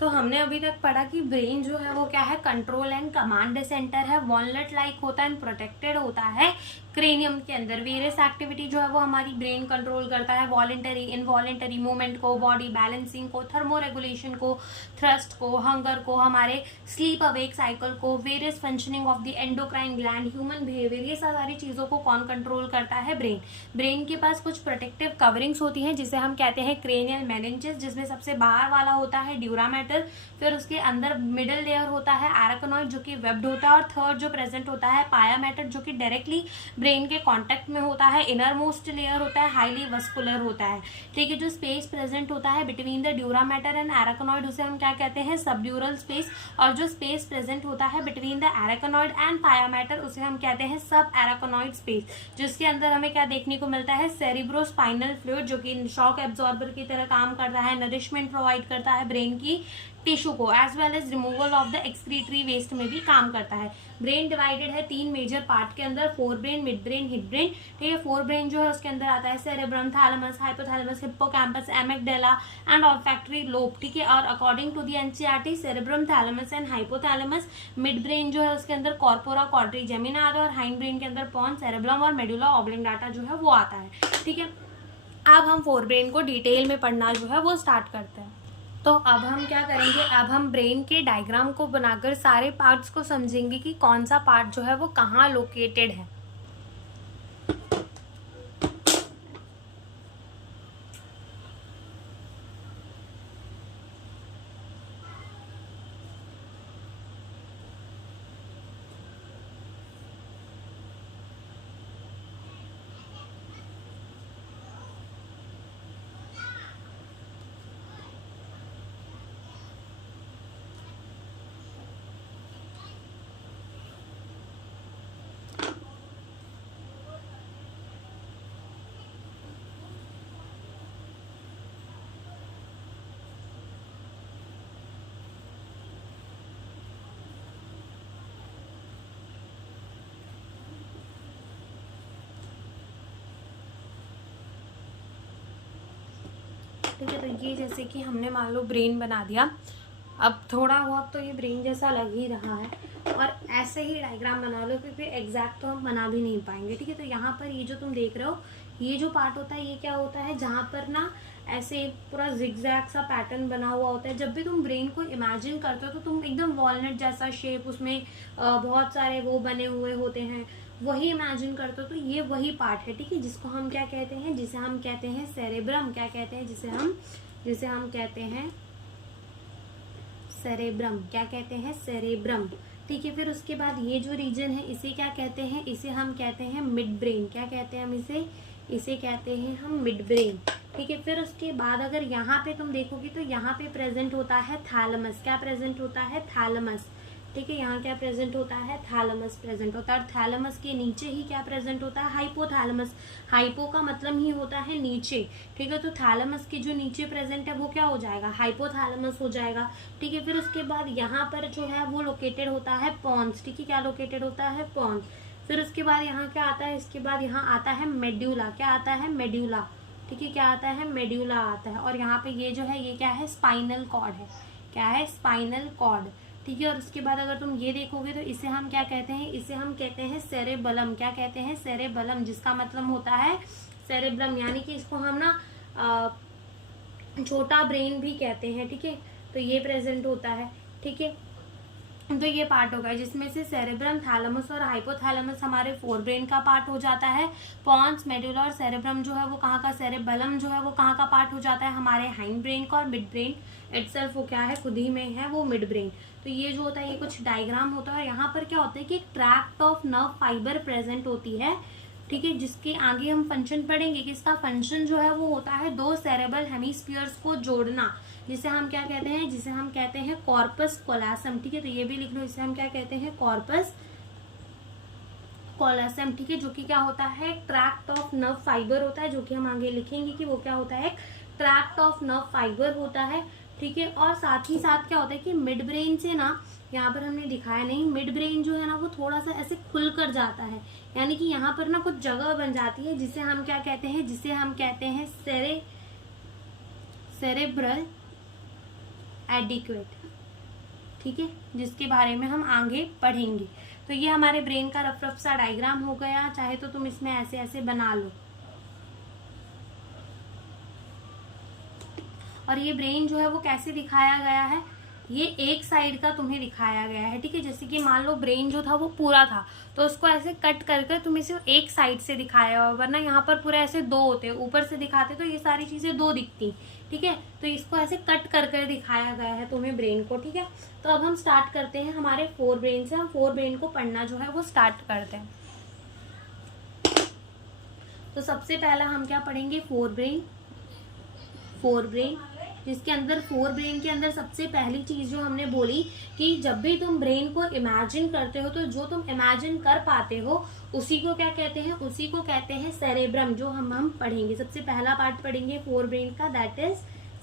तो हमने अभी तक पढ़ा कि ब्रेन जो है वो क्या है, कंट्रोल एंड कमांड सेंटर है, वॉलनट लाइक होता है, प्रोटेक्टेड होता है क्रेनियम के अंदर। वेरियस एक्टिविटी जो है वो हमारी ब्रेन कंट्रोल करता है, वॉलेंटरी, इनवॉलेंटरी मूवमेंट को, बॉडी बैलेंसिंग को, थर्मो रेगुलेशन को, थ्रस्ट को, हंगर को, हमारे स्लीप अवेक साइकिल को, various functioning of the endocrine gland, human behaviour, ये सारी चीजों को कौन कंट्रोल करता है, ब्रेन। ब्रेन के पास कुछ प्रोटेक्टिव कवरिंग्स होती हैं जिसे हम कहते हैं क्रेनियल मेनिंजेस, जिसमें सबसे बाहर वाला होता है ड्यूरा मैटर, फिर उसके अंदर मिडल लेयर होता है एराकोनॉइड जो कि वेब्ड होता है, और थर्ड जो प्रेजेंट होता है पाया मैटर जो कि डायरेक्टली ब्रेन के कांटेक्ट में होता है, इनर मोस्ट लेयर होता है, हाईली वस्कुलर होता है। ठीक है, जो स्पेस प्रेजेंट होता है between the dura mater and arachnoid उसे हम क्या कहते हैं, सबड्यूरल स्पेस, और जो स्पेस प्रेजेंट होता है बिटवीन द एराकोनॉइड एंड पाया मैटर उसे हम कहते हैं सब एराकोनॉइड स्पेस, जिसके अंदर हमें क्या देखने को मिलता है, सेरिब्रोस्पाइनल फ्लूइड जो कि शॉक एब्जॉर्बर की तरह काम करता है, नरिशमेंट प्रोवाइड करता है ब्रेन की टिश्यू को as well as removal of the excretory waste में भी काम करता है। ब्रेन डिवाइडेड है 3 मेजर पार्ट के अंदर, fore brain, mid brain, hip brain. ठीक है, फोर ब्रेन जो है उसके अंदर आता है cerebrum, thalamus, hypothalamus, hippocampus, amygdala and olfactory lobe. ठीक है, और according to the NCERT cerebrum, thalamus and hypothalamus. Midbrain जो है उसके अंदर कॉर्पोरा, क्वाड्रिजेमिना आता है, और हाइंड ब्रेन के अंदर पॉन्स, सेरेब्रम और मेडुला ऑब्लिंगेटा जो है वो आता है। ठीक है, अब हम फोर ब्रेन को डिटेल में पढ़ना जो है वो स्टार्ट करते हैं। तो अब हम क्या करेंगे, अब हम ब्रेन के डायग्राम को बनाकर सारे पार्ट्स को समझेंगे कि कौन सा पार्ट जो है वो कहाँ लोकेटेड है। ठीक है, तो ये जैसे कि हमने मान लो ब्रेन बना दिया। अब थोड़ा बहुत तो ये ब्रेन जैसा लग ही रहा है, और ऐसे ही डायग्राम बना लो क्योंकि एग्जैक्ट तो हम बना भी नहीं पाएंगे। ठीक है, तो यहाँ पर ये जो तुम देख रहे हो, ये जो पार्ट होता है ये क्या होता है, जहाँ पर ना ऐसे पूरा जिगजैग सा पैटर्न बना हुआ होता है। जब भी तुम ब्रेन को इमेजिन करते हो तो तुम एकदम वॉलनट जैसा शेप, उसमें बहुत सारे वो बने हुए होते हैं, वही इमेजिन करते हो। तो ये वही पार्ट है। ठीक है, जिसको हम क्या कहते हैं, जिसे हम कहते हैं सेरेब्रम। क्या कहते हैं, जिसे हम कहते हैं सेरेब्रम। क्या कहते हैं, सेरेब्रम। ठीक है, फिर उसके बाद ये जो रीजन है इसे क्या कहते हैं, इसे हम कहते हैं मिड ब्रेन। क्या कहते हैं हम इसे कहते हैं हम मिड ब्रेन। ठीक है, फिर उसके बाद अगर यहाँ पे तुम देखोगे तो यहाँ पे प्रेजेंट होता है थैलेमस। क्या प्रेजेंट होता है, थैलेमस। ठीक है, यहाँ क्या प्रेजेंट होता है, थैलेमस प्रेजेंट होता है। और थैलेमस के नीचे ही क्या प्रेजेंट होता है, हाइपोथैलेमस। हाइपो का मतलब ही होता है नीचे। ठीक है, तो थैलेमस के जो नीचे प्रेजेंट है वो क्या हो जाएगा, हाइपोथैलेमस हो जाएगा। ठीक है, फिर उसके बाद यहाँ पर जो है वो लोकेटेड होता है पॉन्स। ठीक है, क्या लोकेटेड होता है, पॉन्स। फिर उसके बाद यहाँ क्या आता है, इसके बाद यहाँ आता है मेड्यूला। क्या आता है, मेड्यूला। ठीक है, क्या आता है, मेड्यूला आता है। और यहाँ पे ये जो है ये क्या है, स्पाइनल कॉर्ड है। क्या है, स्पाइनल कॉर्ड। ठीक है, और उसके बाद अगर तुम ये देखोगे तो इसे हम क्या कहते हैं, इसे हम कहते हैं सेरेबलम। क्या कहते हैं, सेरेबलम, जिसका मतलब होता है सेरेब्रम, यानी कि इसको हम ना छोटा ब्रेन भी कहते हैं। ठीक है, तो ये प्रेजेंट होता है। ठीक है, तो ये पार्ट होगा जिसमें से सेरेब्रम, थैलेमस और हाइपोथैलेमस हमारे फोर ब्रेन का पार्ट हो जाता है। पॉन्स, मेडुला और सेरेब्रम जो है वो कहाँ का, सेरेबलम जो है वो कहाँ का पार्ट हो जाता है, हमारे हाइंड ब्रेन का। और मिड ब्रेन इटसेल्फ वो क्या है, खुद ही में है वो मिड ब्रेन। तो ये जो होता है ये कुछ डायग्राम होता है। और यहाँ पर क्या होता है कि एक tract of nerve fibre present होती है। ठीक है, जिसके आगे हम फंक्शन पढ़ेंगे कि इसका फंक्शन जो है वो होता है दो सेरेब्रल हेमिस्फीयर्स को जोड़ना, जिसे हम क्या कहते हैं, जिसे हम कहते हैं कॉर्पस कोलासम। ठीक है, तो ये भी लिख लो, इसे हम क्या कहते हैं, कॉर्पस कोलासम। ठीक है, जो कि क्या होता है, ट्रैक्ट ऑफ नर्व फाइबर होता है, जो कि हम आगे लिखेंगे कि वो क्या होता है, ट्रैक्ट ऑफ नर्व फाइबर होता है। ठीक है, और साथ ही साथ क्या होता है कि मिड ब्रेन से ना, यहाँ पर हमने दिखाया नहीं, मिड ब्रेन जो है ना वो थोड़ा सा ऐसे खुल कर जाता है, यानी कि यहाँ पर ना कुछ जगह बन जाती है जिसे हम क्या कहते हैं, जिसे हम कहते हैं सेरेब्रल एडिक्वेट। ठीक है, जिसके बारे में हम आगे पढ़ेंगे। तो ये हमारे ब्रेन का रफ रफ सा डायग्राम हो गया। चाहे तो तुम इसमें ऐसे ऐसे बना लो। और ये ब्रेन जो है वो कैसे दिखाया गया है, ये एक साइड का तुम्हें दिखाया गया है। ठीक है, जैसे कि मान लो ब्रेन जो था वो पूरा था तो उसको ऐसे कट करके तुम इसे एक साइड से दिखाया हो, वरना यहाँ पर पूरा ऐसे दो होते, ऊपर से दिखाते तो ये सारी चीजें दो दिखती। ठीक है, तो इसको ऐसे कट कर दिखाया गया है तुम्हें ब्रेन को। ठीक है, तो अब हम स्टार्ट करते हैं हमारे फोर ब्रेन से। हम फोर ब्रेन को पढ़ना जो है वो स्टार्ट करते हैं। तो सबसे पहला हम क्या पढ़ेंगे, फोर ब्रेन, जिसके अंदर फोर ब्रेन के अंदर सबसे पहली चीज जो हमने बोली कि जब भी तुम ब्रेन को इमेजिन करते हो तो जो तुम इमेजिन कर पाते हो उसी को क्या कहते हैं, उसी को कहते हैं सेरेब्रम, जो हम पढ़ेंगे। सबसे पहला पार्ट पढ़ेंगे फोर ब्रेन का, दैट इज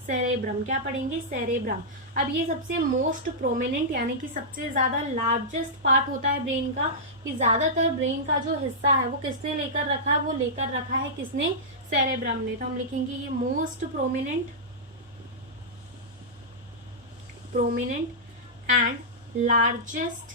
सेरेब्रम, क्या पढ़ेंगे? सेरेब्रम। अब ये सबसे मोस्ट प्रोमिनेंट यानी कि सबसे ज्यादा लार्जेस्ट पार्ट होता है ब्रेन का, कि ज्यादातर ब्रेन का जो हिस्सा है वो किसने लेकर रखा है? वो लेकर रखा है किसने? सेरेब्रम ने। तो हम लिखेंगे ये most prominent and largest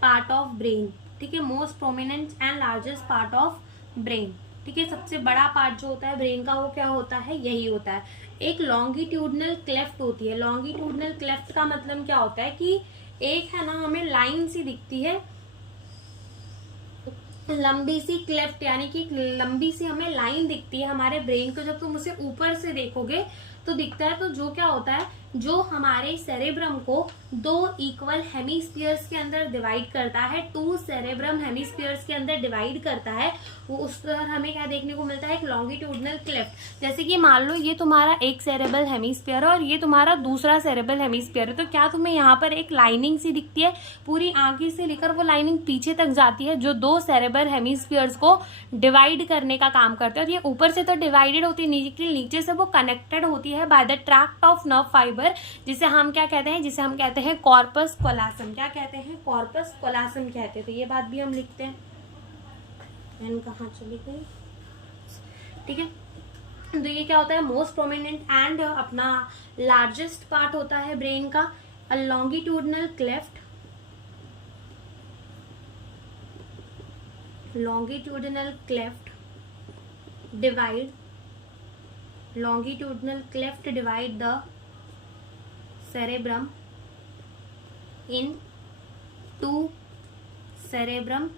part of brain. ठीक है, most prominent and largest part of brain. ठीक है, सबसे बड़ा पार्ट जो होता है ब्रेन का वो क्या होता है? यही होता है। एक लॉन्गिट्यूडनल क्लेफ्ट होती है। लॉन्गिट्यूडनल क्लेफ्ट का मतलब क्या होता है कि एक है ना, हमें लाइन सी दिखती है, लंबी सी क्लेफ्ट यानी कि लंबी सी हमें लाइन दिखती है हमारे ब्रेन को। जब तुम उसे ऊपर से देखोगे तो दिखता है। तो जो क्या होता है, जो हमारे सेरेब्रम को 2 इक्वल हेमीस्फीयर्स के अंदर डिवाइड करता है, 2 सेरेब्रम हेमीस्फीयर्स के अंदर डिवाइड करता है, वो उस तरह हमें क्या देखने को मिलता है? एक लॉन्गिट्यूडनल क्लेफ्ट। जैसे कि मान लो ये तुम्हारा एक सेरेब्रल हेमीस्फीयर है और ये तुम्हारा दूसरा सेरेब्रल हेमीस्फीयर है, तो क्या तुम्हें यहाँ पर एक लाइनिंग सी दिखती है? पूरी आगे से लेकर वो लाइनिंग पीछे तक जाती है, जो 2 सेरेब्रल हेमीस्फीयर्स को डिवाइड करने का काम करते हैं। और ये ऊपर से तो डिवाइडेड होती है, नीचे से वो कनेक्टेड होती है by the tract of nerve fibre, जिसे हम क्या कहते हैं? जिसे हम कहते हैं कॉर्पस कोलासम। क्या कहते हैं? कॉर्पस कोलासम कहते हैं। तो ये बात भी हम लिखते हैं। एन कहाँ चली गई? ठीक है, तो ये क्या होता है? मोस्ट प्रोमिनेंट एंड अपना लार्जेस्ट पार्ट होता है ब्रेन का। A longitudinal cleft, longitudinal cleft divide the cerebrum in 2 cerebrum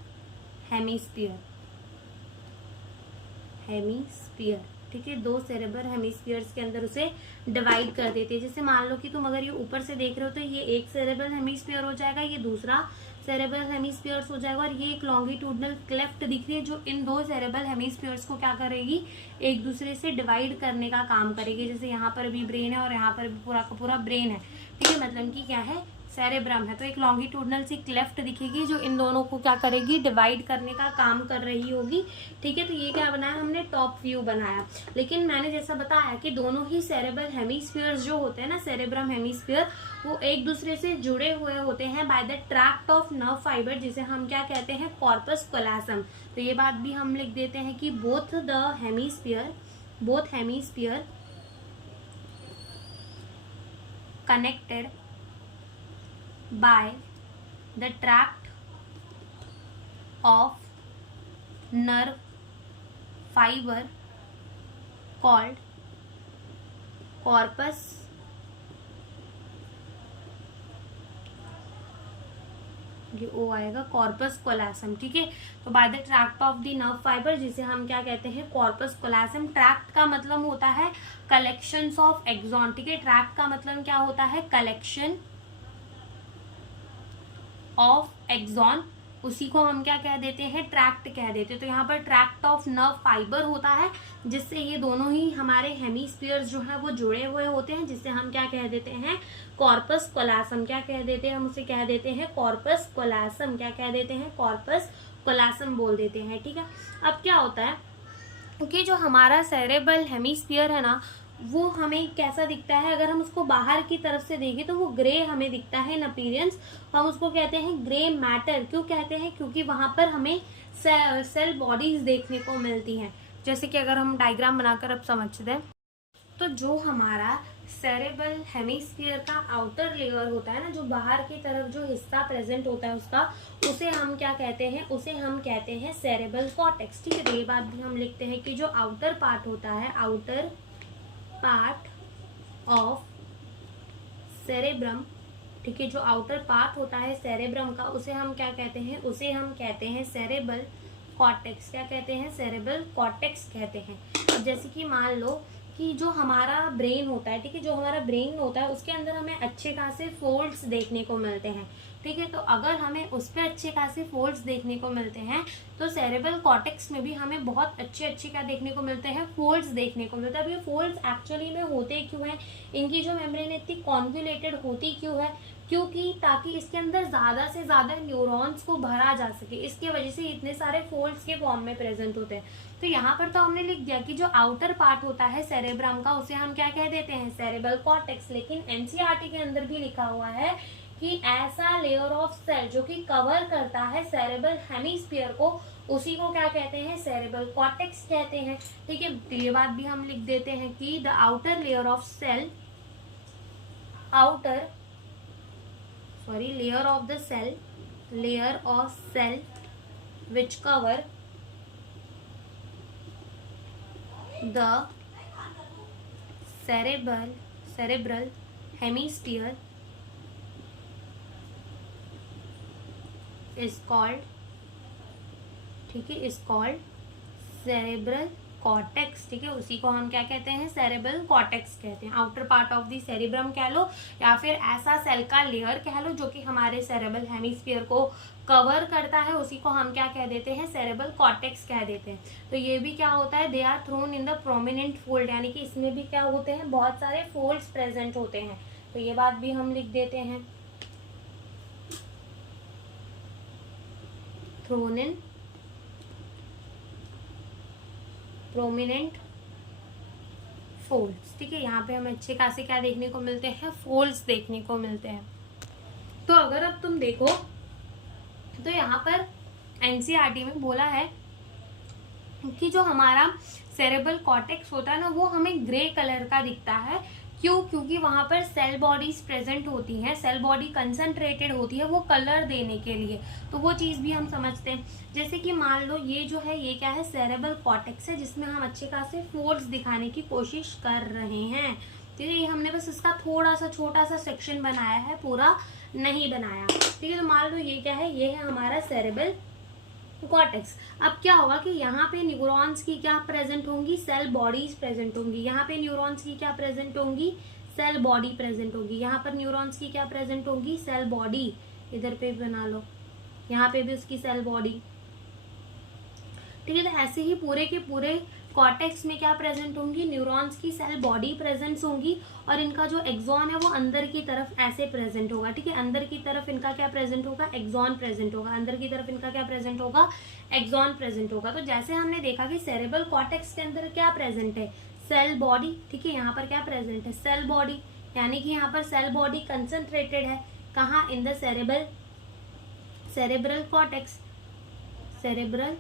hemisphere। ठीक है, 2 सेरेब्रल हेमीस्फीयर्स के अंदर उसे डिवाइड कर देते हैं। जैसे मान लो कि तुम अगर ये ऊपर से देख रहे हो तो ये एक सेरेब्रल हेमीस्फीयर हो जाएगा, ये दूसरा सेरेब्रल हेमीस्फीयर्स हो जाएगा, और ये एक लॉन्गिट्यूडनल क्लेफ्ट दिख रही है जो इन 2 सेरेब्रल हेमीस्फीयर्स को क्या करेगी? एक दूसरे से डिवाइड करने का काम करेगी। जैसे यहाँ पर भी ब्रेन है और यहाँ पर भी पूरा का पूरा ब्रेन है। ठीक है, मतलब कि क्या है? सेरेब्रम है, तो एक लॉन्गिट्यूडनल सी क्लेफ्ट दिखेगी जो इन दोनों को क्या करेगी? डिवाइड करने का काम कर रही होगी। ठीक है, तो ये क्या बनाया हमने? टॉप व्यू बनाया। लेकिन मैंने जैसा बताया कि दोनों ही सेरेब्रल हेमीस्फीयर्स जो होते हैं ना, सेरेब्रम हेमीस्फीयर, वो एक दूसरे से जुड़े हुए होते हैं by the tract of nerve fibre, जिसे हम क्या कहते हैं? कॉर्पस कोलासम। तो ये बात भी हम लिख देते हैं कि both hemisphere connected by the tract of nerve fiber called corpus ये ओ आएगा कॉर्पस कोलासम। ठीक है, तो by the tract of the nerve fibre, जिसे हम क्या कहते हैं? कॉर्पस कोलासम। ट्रैक्ट का मतलब होता है कलेक्शंस ऑफ एक्सॉन। ठीक है, ट्रैक्ट का मतलब क्या होता है? कलेक्शन ऑफ एक्सॉन, उसी को हम क्या कह देते हैं? ट्रैक्ट कह देते हैं। तो यहाँ पर ट्रैक्ट ऑफ नर्व फाइबर होता है, जिससे ये दोनों ही हमारे हेमीस्फीयर्स जो है वो जुड़े हुए होते हैं, जिससे हम क्या कह देते हैं? कॉर्पस कोलासम। क्या कह देते हैं? हम उसे कह देते हैं कॉर्पस कोलासम। क्या कह देते हैं? कॉर्पस कोलासम बोल देते हैं। ठीक है, अब क्या होता है कि जो हमारा सेरेब्रल हेमीस्फीयर है ना, वो हमें कैसा दिखता है? अगर हम उसको बाहर की तरफ से देखें तो वो ग्रे हमें दिखता है इन अपीयरेंस। हम उसको कहते हैं ग्रे मैटर। क्यों कहते हैं? क्योंकि वहां पर हमें सेल बॉडीज देखने को मिलती हैं। जैसे कि अगर हम डायग्राम बनाकर अब समझते हैं, तो जो हमारा सेरेब्रल हेमीस्फीयर का आउटर लेयर होता है ना, जो बाहर की तरफ जो हिस्सा प्रेजेंट होता है उसका, उसे हम क्या कहते हैं? उसे हम कहते हैं सेरेब्रल कॉर्टेक्स। ठीक है, तो ये बात भी हम लिखते हैं कि जो आउटर पार्ट होता है, आउटर पार्ट ऑफ सेरेब्रम, ठीक है, जो आउटर पार्ट होता है सेरेब्रम का, उसे हम क्या कहते हैं? उसे हम कहते हैं सेरेब्रल कॉर्टेक्स। क्या कहते हैं? सेरेब्रल कॉर्टेक्स कहते हैं। अब जैसे कि मान लो कि जो हमारा ब्रेन होता है, ठीक है, जो हमारा ब्रेन होता है उसके अंदर हमें अच्छे खासे फोल्ड्स देखने को मिलते हैं। ठीक है, तो अगर हमें उस पर अच्छे खासे फोल्ड्स देखने को मिलते हैं, तो सेरेब्रल कॉर्टेक्स में भी हमें बहुत अच्छे क्या देखने को मिलते हैं? फोल्ड्स देखने को मिलता है। अब ये फोल्ड्स एक्चुअली में होते क्यों हैं? इनकी जो मेम्ब्रेन इतनी कॉन्वुलेटेड होती क्यों है? क्योंकि ताकि इसके अंदर ज़्यादा से ज़्यादा न्यूरॉन्स को भरा जा सके, इसके वजह से इतने सारे फोल्ड्स के फॉर्म में प्रेजेंट होते हैं। तो यहाँ पर तो हमने लिख दिया कि जो आउटर पार्ट होता है सेरेब्रम का उसे हम क्या कह देते हैं, सेरेब्रल कॉर्टेक्स। लेकिन एनसीईआरटी के अंदर भी लिखा हुआ है कि ऐसा लेयर ऑफ सेल जो कि कवर करता है सेरेब्रल हेमिस्फीयर को, उसी को क्या कहते हैं, सेरेब्रल कॉर्टेक्स कहते हैं। ठीक है, तो ये बात भी हम लिख देते हैं कि the outer layer of cell, layer of the cell which cover the cerebral hemisphere is called, ठीक है, is called cerebral कॉर्टेक्स। ठीक है, उसी को हम क्या कहते हैं, सेरेब्रल कॉर्टेक्स कहते हैं। Outer part of the cerebrum कह लो या फिर ऐसा सेल का लेयर कह लो जो कि हमारे सेरेब्रल हेमिस्फीयर को कवर करता है, उसी को हम क्या कह देते हैं, सेरेब्रल कॉर्टेक्स कह देते हैं। तो ये भी क्या होता है, they are thrown in the prominent fold, यानी कि इसमें भी क्या होते हैं, बहुत सारे फोल्ड्स प्रेजेंट होते हैं। तो ये बात भी हम लिख देते हैं, थ्रोन इन प्रोमिनेंट फोल्ड्स। ठीक है, यहाँ पे हमें अच्छे खासे क्या देखने को मिलते हैं, फोल्ड्स देखने को मिलते हैं। तो अगर अब तुम देखो तो यहाँ पर एनसीईआरटी में बोला है कि जो हमारा सेरेब्रल कॉर्टेक्स होता है ना, वो हमें ग्रे कलर का दिखता है। क्यों? क्योंकि वहां पर सेल बॉडीज प्रेजेंट होती हैं, सेल बॉडी कंसंट्रेटेड होती है वो कलर देने के लिए। तो वो चीज भी हम समझते हैं। जैसे कि मान लो ये जो है, ये क्या है, सेरेब्रल कॉर्टेक्स है, जिसमें हम अच्छे खासे फोल्ड्स दिखाने की कोशिश कर रहे हैं। ठीक है, ये हमने बस इसका थोड़ा सा छोटा सा सेक्शन बनाया है, पूरा नहीं बनाया। ठीक है, तो मान लो ये क्या है, ये है हमारा सेरेब्रल कॉर्टेक्स। अब क्या होगा कि यहाँ पे न्यूरॉन्स की क्या प्रेजेंट होंगी, सेल बॉडीज प्रेजेंट होंगी। यहाँ पे न्यूरॉन्स की क्या प्रेजेंट होंगी, सेल बॉडी प्रेजेंट होगी। यहाँ पर न्यूरॉन्स की क्या प्रेजेंट होगी, सेल बॉडी। इधर पे बना लो, यहाँ पे भी उसकी सेल बॉडी। ठीक है, तो ऐसे ही पूरे के पूरे कॉर्टेक्स में क्या प्रेजेंट होंगी, न्यूरॉन्स की सेल बॉडी प्रेजेंट होंगी, और इनका जो एक्सॉन है वो अंदर की तरफ ऐसे प्रेजेंट होगा। ठीक है, अंदर की तरफ इनका क्या प्रेजेंट होगा, एक्सॉन प्रेजेंट होगा। अंदर की तरफ इनका क्या प्रेजेंट होगा, एक्सॉन प्रेजेंट होगा। तो जैसे हमने देखा कि सेरेब्रल कॉर्टेक्स के अंदर क्या प्रेजेंट है, सेल बॉडी। ठीक है, यहाँ पर क्या प्रेजेंट है, सेल बॉडी, यानी कि यहाँ पर सेल बॉडी कंसंट्रेटेड है कहाँ, in the cerebral cortex, cerebral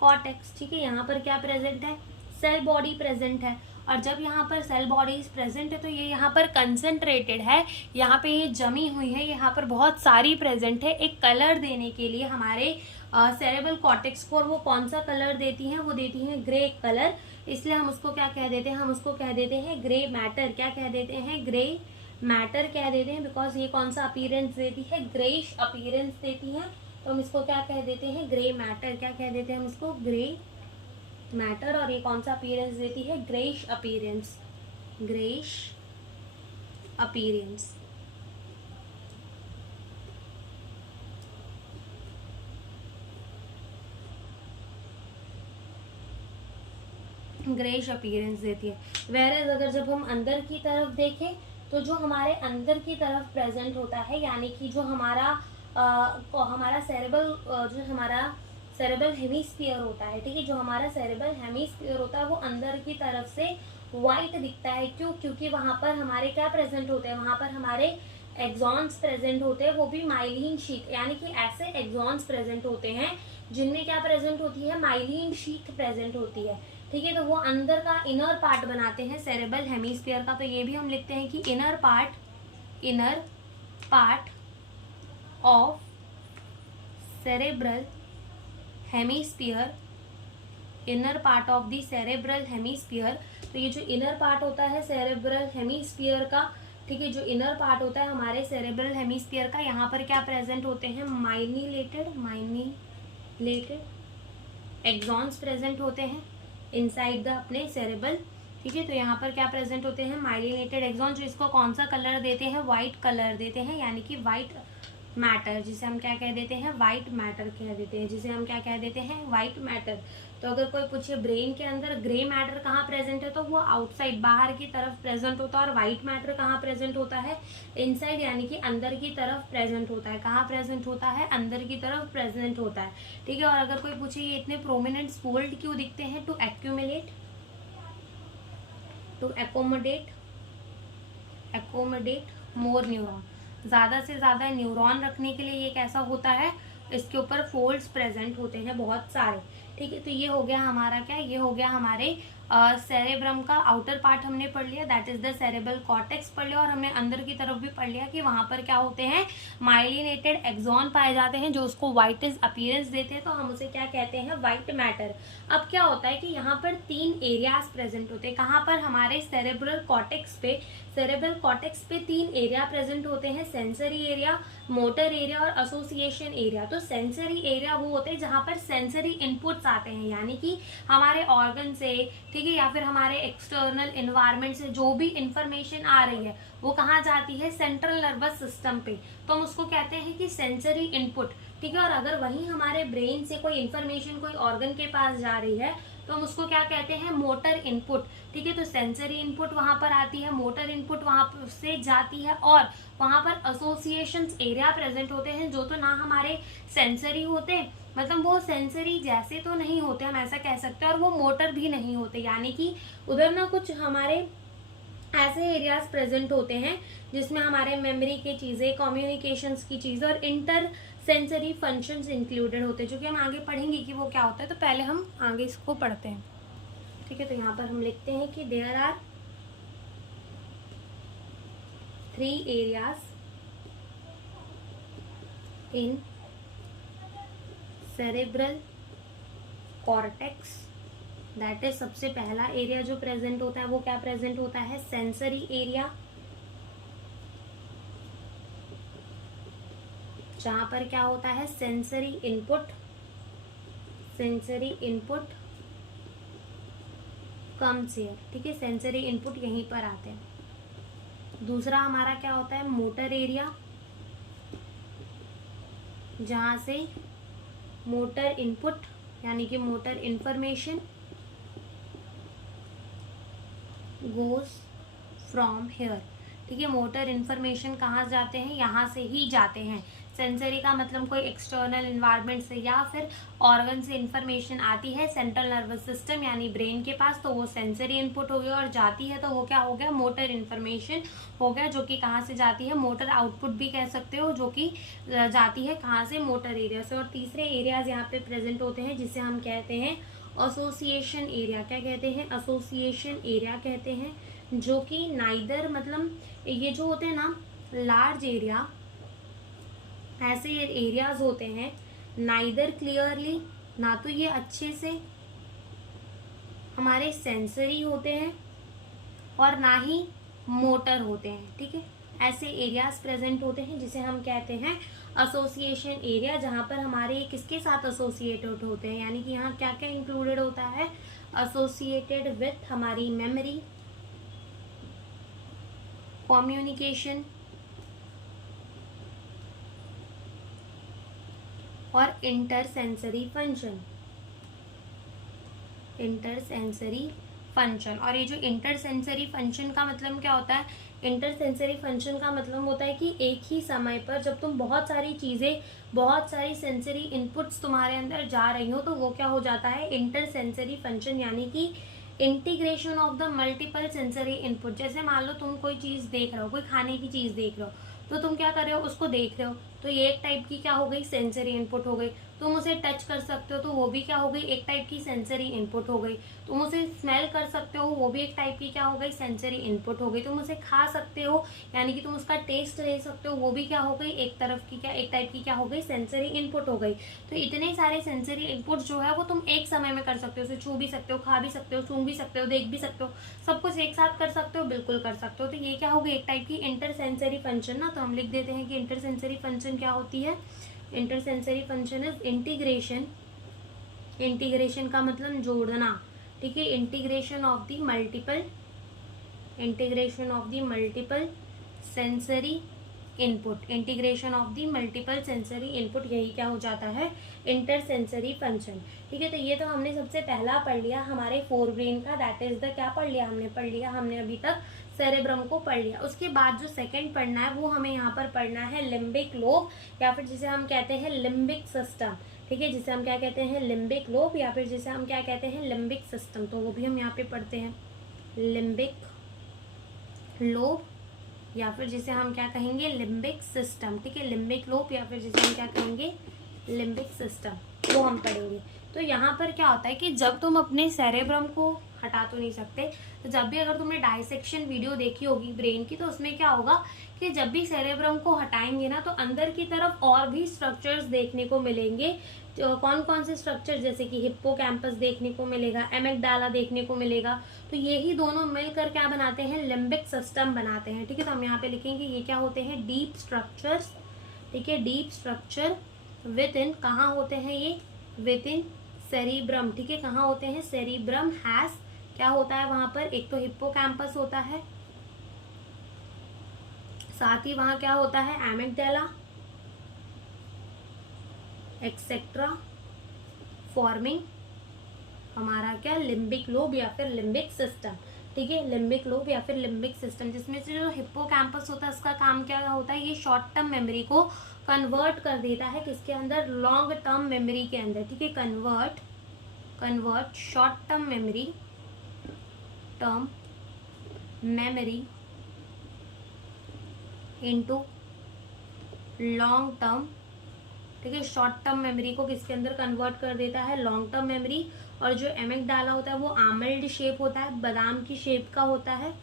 cortex. ठीक है, यहाँ पर क्या प्रेजेंट है, सेल बॉडी प्रेजेंट है। और जब यहाँ पर सेल बॉडीज प्रेजेंट है तो ये यहाँ पर कंसंट्रेटेड है, यहाँ पे ये जमी हुई है, यहाँ पर बहुत सारी प्रेजेंट है एक कलर देने के लिए हमारे सेरेब्रल कॉर्टेक्स को। और वो कौन सा कलर देती हैं, वो देती हैं ग्रे कलर। इसलिए हम उसको क्या कह देते हैं, हम उसको कह देते हैं ग्रे मैटर। क्या कह देते हैं, ग्रे मैटर कह देते हैं, बिकॉज ये कौन सा अपीयरेंस देती है, ग्रेइश अपीयरेंस देती है। तो हम इसको क्या कह देते हैं, ग्रे मैटर। क्या कह देते हैं हम इसको, ग्रे मैटर। और ये कौन सा अपीयरेंस देती है, greyish appearance, greyish appearance. Greyish appearance देती है। वेरएज अगर जब हम अंदर की तरफ देखें तो जो हमारे अंदर की तरफ प्रेजेंट होता है, यानी कि जो हमारा सेरेब्रल हेमिस्फीयर होता है। ठीक है, जो हमारा सेरेब्रल हेमिस्फीयर होता है वो अंदर की तरफ से व्हाइट दिखता है। क्यों? क्योंकि वहां पर हमारे क्या प्रेजेंट होते हैं, वहां पर हमारे एक्सॉन्स प्रेजेंट होते हैं, वो भी माइलिन शीथ, यानी कि ऐसे एक्सॉन्स प्रेजेंट होते हैं जिनमें क्या प्रेजेंट होती है, माइलिन शीथ प्रेजेंट होती है। ठीक है, तो वो अंदर का इनर पार्ट बनाते हैं सेरेब्रल हेमिस्फीयर का। तो ये भी हम लिखते हैं कि inner part of cerebral hemisphere, inner part of the cerebral hemisphere. तो ये जो इनर पार्ट होता है सेरेब्रल हेमिस्फीयर का, ठीक है, जो इनर पार्ट होता है हमारे सेरेब्रल हेमिस्फीयर का, यहाँ पर क्या प्रेजेंट होते हैं, माइलिनेटेड एक्सॉन्स प्रेजेंट होते हैं इनसाइड द अपने सेरेब्रल। ठीक है, तो यहाँ पर क्या प्रेजेंट होते हैं, माइलिनेटेड एक्सॉन, जो इसको कौन सा कलर देते हैं, व्हाइट कलर देते हैं, यानी कि व्हाइट मैटर, जिसे हम क्या कह देते हैं, वाइट मैटर कह देते हैं, जिसे हम क्या कह देते हैं, वाइट मैटर। तो अगर कोई पूछे ब्रेन के अंदर ग्रे मैटर कहाँ प्रेजेंट है, तो वो आउटसाइड, बाहर की तरफ प्रेजेंट होता है, और व्हाइट मैटर कहाँ प्रेजेंट होता है, इनसाइड, यानी कि अंदर की तरफ प्रेजेंट होता है। कहाँ प्रेजेंट होता है, अंदर की तरफ प्रेजेंट होता है, ठीक है। और अगर कोई पूछे ये इतने प्रोमिनेंट फोल्ड क्यों दिखते हैं, to accumulate, to accommodate more neuron, ज्यादा से ज्यादा न्यूरॉन रखने के लिए ये कैसा होता है, इसके ऊपर फोल्ड्स प्रेजेंट होते हैं बहुत सारे, ठीक है। तो ये हो गया हमारा क्या, ये हो गया हमारे सेरेब्रम का आउटर पार्ट हमने पढ़ लिया, that is the cerebral cortex पढ़ लिया, और हमने अंदर की तरफ भी पढ़ लिया कि वहां पर क्या होते हैं, माइलिनेटेड एक्सॉन पाए जाते हैं जो उसको व्हाइटिश अपीयरेंस देते हैं, तो हम उसे क्या कहते हैं, व्हाइट मैटर। अब क्या होता है कि यहाँ पर 3 एरियाज प्रेजेंट होते हैं, कहाँ पर, हमारे सेरेब्रल कॉर्टेक्स पे, 3 एरिया प्रेजेंट होते हैं, सेंसरी एरिया, मोटर एरिया और एसोसिएशन एरिया। तो सेंसरी एरिया वो होते हैं जहाँ पर सेंसरी इनपुट्स आते हैं, यानी कि हमारे ऑर्गन से, ठीक है, या फिर हमारे एक्सटर्नल एनवायरनमेंट से जो भी इंफॉर्मेशन आ रही है वो कहाँ जाती है, सेंट्रल नर्वस सिस्टम पे, तो हम उसको कहते हैं कि सेंसरी इनपुट, ठीक है। और अगर वही हमारे ब्रेन से कोई इंफॉर्मेशन कोई ऑर्गन के पास जा रही है तो हम उसको क्या कहते हैं, मोटर इनपुट, ठीक है। तो सेंसरी इनपुट वहां पर आती है, मोटर इनपुट वहां से जाती है, और वहां पर एसोसिएशंस एरिया प्रेजेंट होते हैं जो तो ना हमारे सेंसरी होते, मतलब वो सेंसरी जैसे तो नहीं होते, हम ऐसा कह सकते हैं, और वो मोटर भी नहीं होते, यानी कि उधर ना कुछ हमारे ऐसे एरियाज प्रेजेंट होते हैं जिसमें हमारे मेमोरी की चीजें, कम्युनिकेशंस की चीजें और इंटर सेंसरी फंक्शंस इंक्लूडेड होते हैं, जो कि हम आगे पढ़ेंगे कि वो क्या होता है। तो पहले हम आगे इसको पढ़ते हैं, ठीक है। तो यहाँ पर हम लिखते हैं कि there are 3 areas in cerebral cortex, that is सबसे पहला एरिया जो प्रेजेंट होता है वो क्या प्रेजेंट होता है, सेंसरी एरिया, जहां पर क्या होता है, सेंसरी इनपुट कम्स हियर, ठीक है, सेंसरी इनपुट यहीं पर आते हैं। दूसरा हमारा क्या होता है, मोटर एरिया, जहां से मोटर इनपुट यानी कि motor information goes from here, ठीक है। मोटर इंफॉर्मेशन कहाँ जाते हैं, यहाँ से ही जाते हैं। सेंसरी का मतलब कोई एक्सटर्नल एनवायरनमेंट से या फिर ऑर्गन से इंफॉर्मेशन आती है सेंट्रल नर्वस सिस्टम यानी ब्रेन के पास, तो वो सेंसरी इनपुट हो गया, और जाती है तो वो क्या हो गया, मोटर इन्फॉर्मेशन हो गया, जो कि कहाँ से जाती है, मोटर आउटपुट भी कह सकते हो, जो कि जाती है कहाँ से, मोटर एरिया से। और तीसरे एरियाज यहाँ पे प्रेजेंट होते हैं जिसे हम कहते हैं एसोसिएशन एरिया। क्या कहते हैं, एसोसिएशन एरिया कहते हैं, जो कि नाइदर, मतलब ये जो होते हैं ना लार्ज एरिया, ऐसे एरियाज होते हैं, नाइदर क्लियरली, ना तो ये अच्छे से हमारे सेंसरी होते हैं और ना ही मोटर होते हैं, ठीक है। ऐसे एरियाज प्रेजेंट होते हैं जिसे हम कहते हैं एसोसिएशन एरिया, जहां पर हमारे किसके साथ एसोसिएटेड होते हैं, यानी कि यहाँ क्या क्या इंक्लूडेड होता है, एसोसिएटेड विथ हमारी मेमोरी, कम्युनिकेशन और इंटरसेंसरी फंक्शन। और ये जो इंटरसेंसरी फंक्शन का मतलब क्या होता है, इंटरसेंसरी फंक्शन का मतलब होता है कि एक ही समय पर जब तुम बहुत सारी चीजें, बहुत सारी सेंसरी इनपुट्स तुम्हारे अंदर जा रही हो, तो वो क्या हो जाता है, इंटरसेंसरी फंक्शन, यानी कि integration of the multiple sensory input. जैसे मान लो तुम कोई चीज देख रहे हो, कोई खाने की चीज देख रहे हो, तो तुम क्या कर रहे हो, उसको देख रहे हो, तो ये एक टाइप की क्या हो गई, सेंसरी इनपुट हो गई। तुम उसे टच कर सकते हो तो वो भी क्या हो गई, एक टाइप की सेंसरी इनपुट हो गई। तुम उसे स्मेल कर सकते हो, वो भी एक टाइप की क्या हो गई, सेंसरी इनपुट हो गई। तुम उसे खा सकते हो, यानी कि तुम उसका टेस्ट ले सकते हो, वो भी क्या हो गई, एक तरफ की क्या, एक टाइप की क्या हो गई, सेंसरी इनपुट हो गई। तो इतने सारे सेंसरी इनपुट जो है वो तुम एक समय में कर सकते हो, उसे छू भी सकते हो, खा भी सकते हो, सूंघ भी सकते हो, देख भी सकते हो, सब कुछ एक साथ कर सकते हो, बिल्कुल कर सकते हो। तो ये क्या हो गई, एक टाइप की इंटरसेंसरी फंक्शन ना। तो हम लिख देते हैं कि इंटरसेंसरी फंक्शन क्या होती है, इंटरसेंसरी फंक्शन इज इंटीग्रेशन का मतलब जोड़ना, ठीक है, integration of the multiple sensory input, integration of the multiple sensory input, यही क्या हो जाता है, इंटर सेंसरी फंक्शन। ठीक है, तो ये तो हमने सबसे पहला पढ़ लिया हमारे फोर ब्रेन का, दैट इज द क्या पढ़ लिया, हमने अभी तक सेरेब्रम को पढ़ लिया। उसके बाद जो सेकंड पढ़ना है वो हमें यहाँ पर पढ़ना है लिम्बिक लोब, या फिर जिसे हम कहते हैं लिम्बिक सिस्टम। ठीक है, जिसे हम क्या कहते हैं, लिम्बिक लोब, या फिर जिसे हम क्या कहते हैं, लिम्बिक सिस्टम। तो वो भी हम यहाँ पे पढ़ते हैं, लिम्बिक लोब, या फिर जिसे हम क्या कहेंगे, लिम्बिक सिस्टम। ठीक है, लिम्बिक लोब या फिर जिसे हम क्या कहेंगे, लिम्बिक सिस्टम, वो हम पढ़ेंगे। तो यहाँ पर क्या होता है कि जब तुम अपने सेरेब्रम को हटा तो नहीं सकते, तो जब भी अगर तुमने डाइसेक्शन वीडियो देखी होगी ब्रेन की, तो उसमें क्या होगा कि जब भी सेरेब्रम को हटाएंगे ना, तो अंदर की तरफ और भी स्ट्रक्चर्स देखने को मिलेंगे। तो कौन कौन से स्ट्रक्चर, जैसे कि हिप्पोकैम्पस देखने को मिलेगा, एमिगडाला देखने को मिलेगा। तो यही दोनों मिलकर क्या बनाते हैं, लिम्बिक सिस्टम बनाते हैं। ठीक है, तो हम यहाँ पे लिखेंगे ये क्या होते हैं, डीप स्ट्रक्चर्स। ठीक है, डीप स्ट्रक्चर विद इन, कहाँ होते हैं ये, विद इन सेरिब्रम। ठीक है, कहाँ होते हैं, सेरिब्रम हैज, क्या होता है वहां पर, एक तो हिप्पोकैम्पस होता है, साथ ही वहां क्या होता है, एमिगडाला एक्सेट्रा, फॉर्मिंग हमारा क्या, लिम्बिक लोब या फिर लिम्बिक सिस्टम। ठीक है, लिम्बिक लोब या फिर लिम्बिक सिस्टम, जिसमें से जो हिप्पोकैम्पस होता है उसका काम क्या होता है, ये शॉर्ट टर्म मेमोरी को कन्वर्ट कर देता है किसके अंदर, लॉन्ग टर्म मेमोरी के अंदर। ठीक है, convert short term memory into long term. ठीक है, शॉर्ट टर्म मेमोरी को किसके अंदर कन्वर्ट कर देता है, लॉन्ग टर्म मेमोरी। और जो एमिगडाला होता है वो आमल्ड शेप होता है, बादाम की शेप का होता है।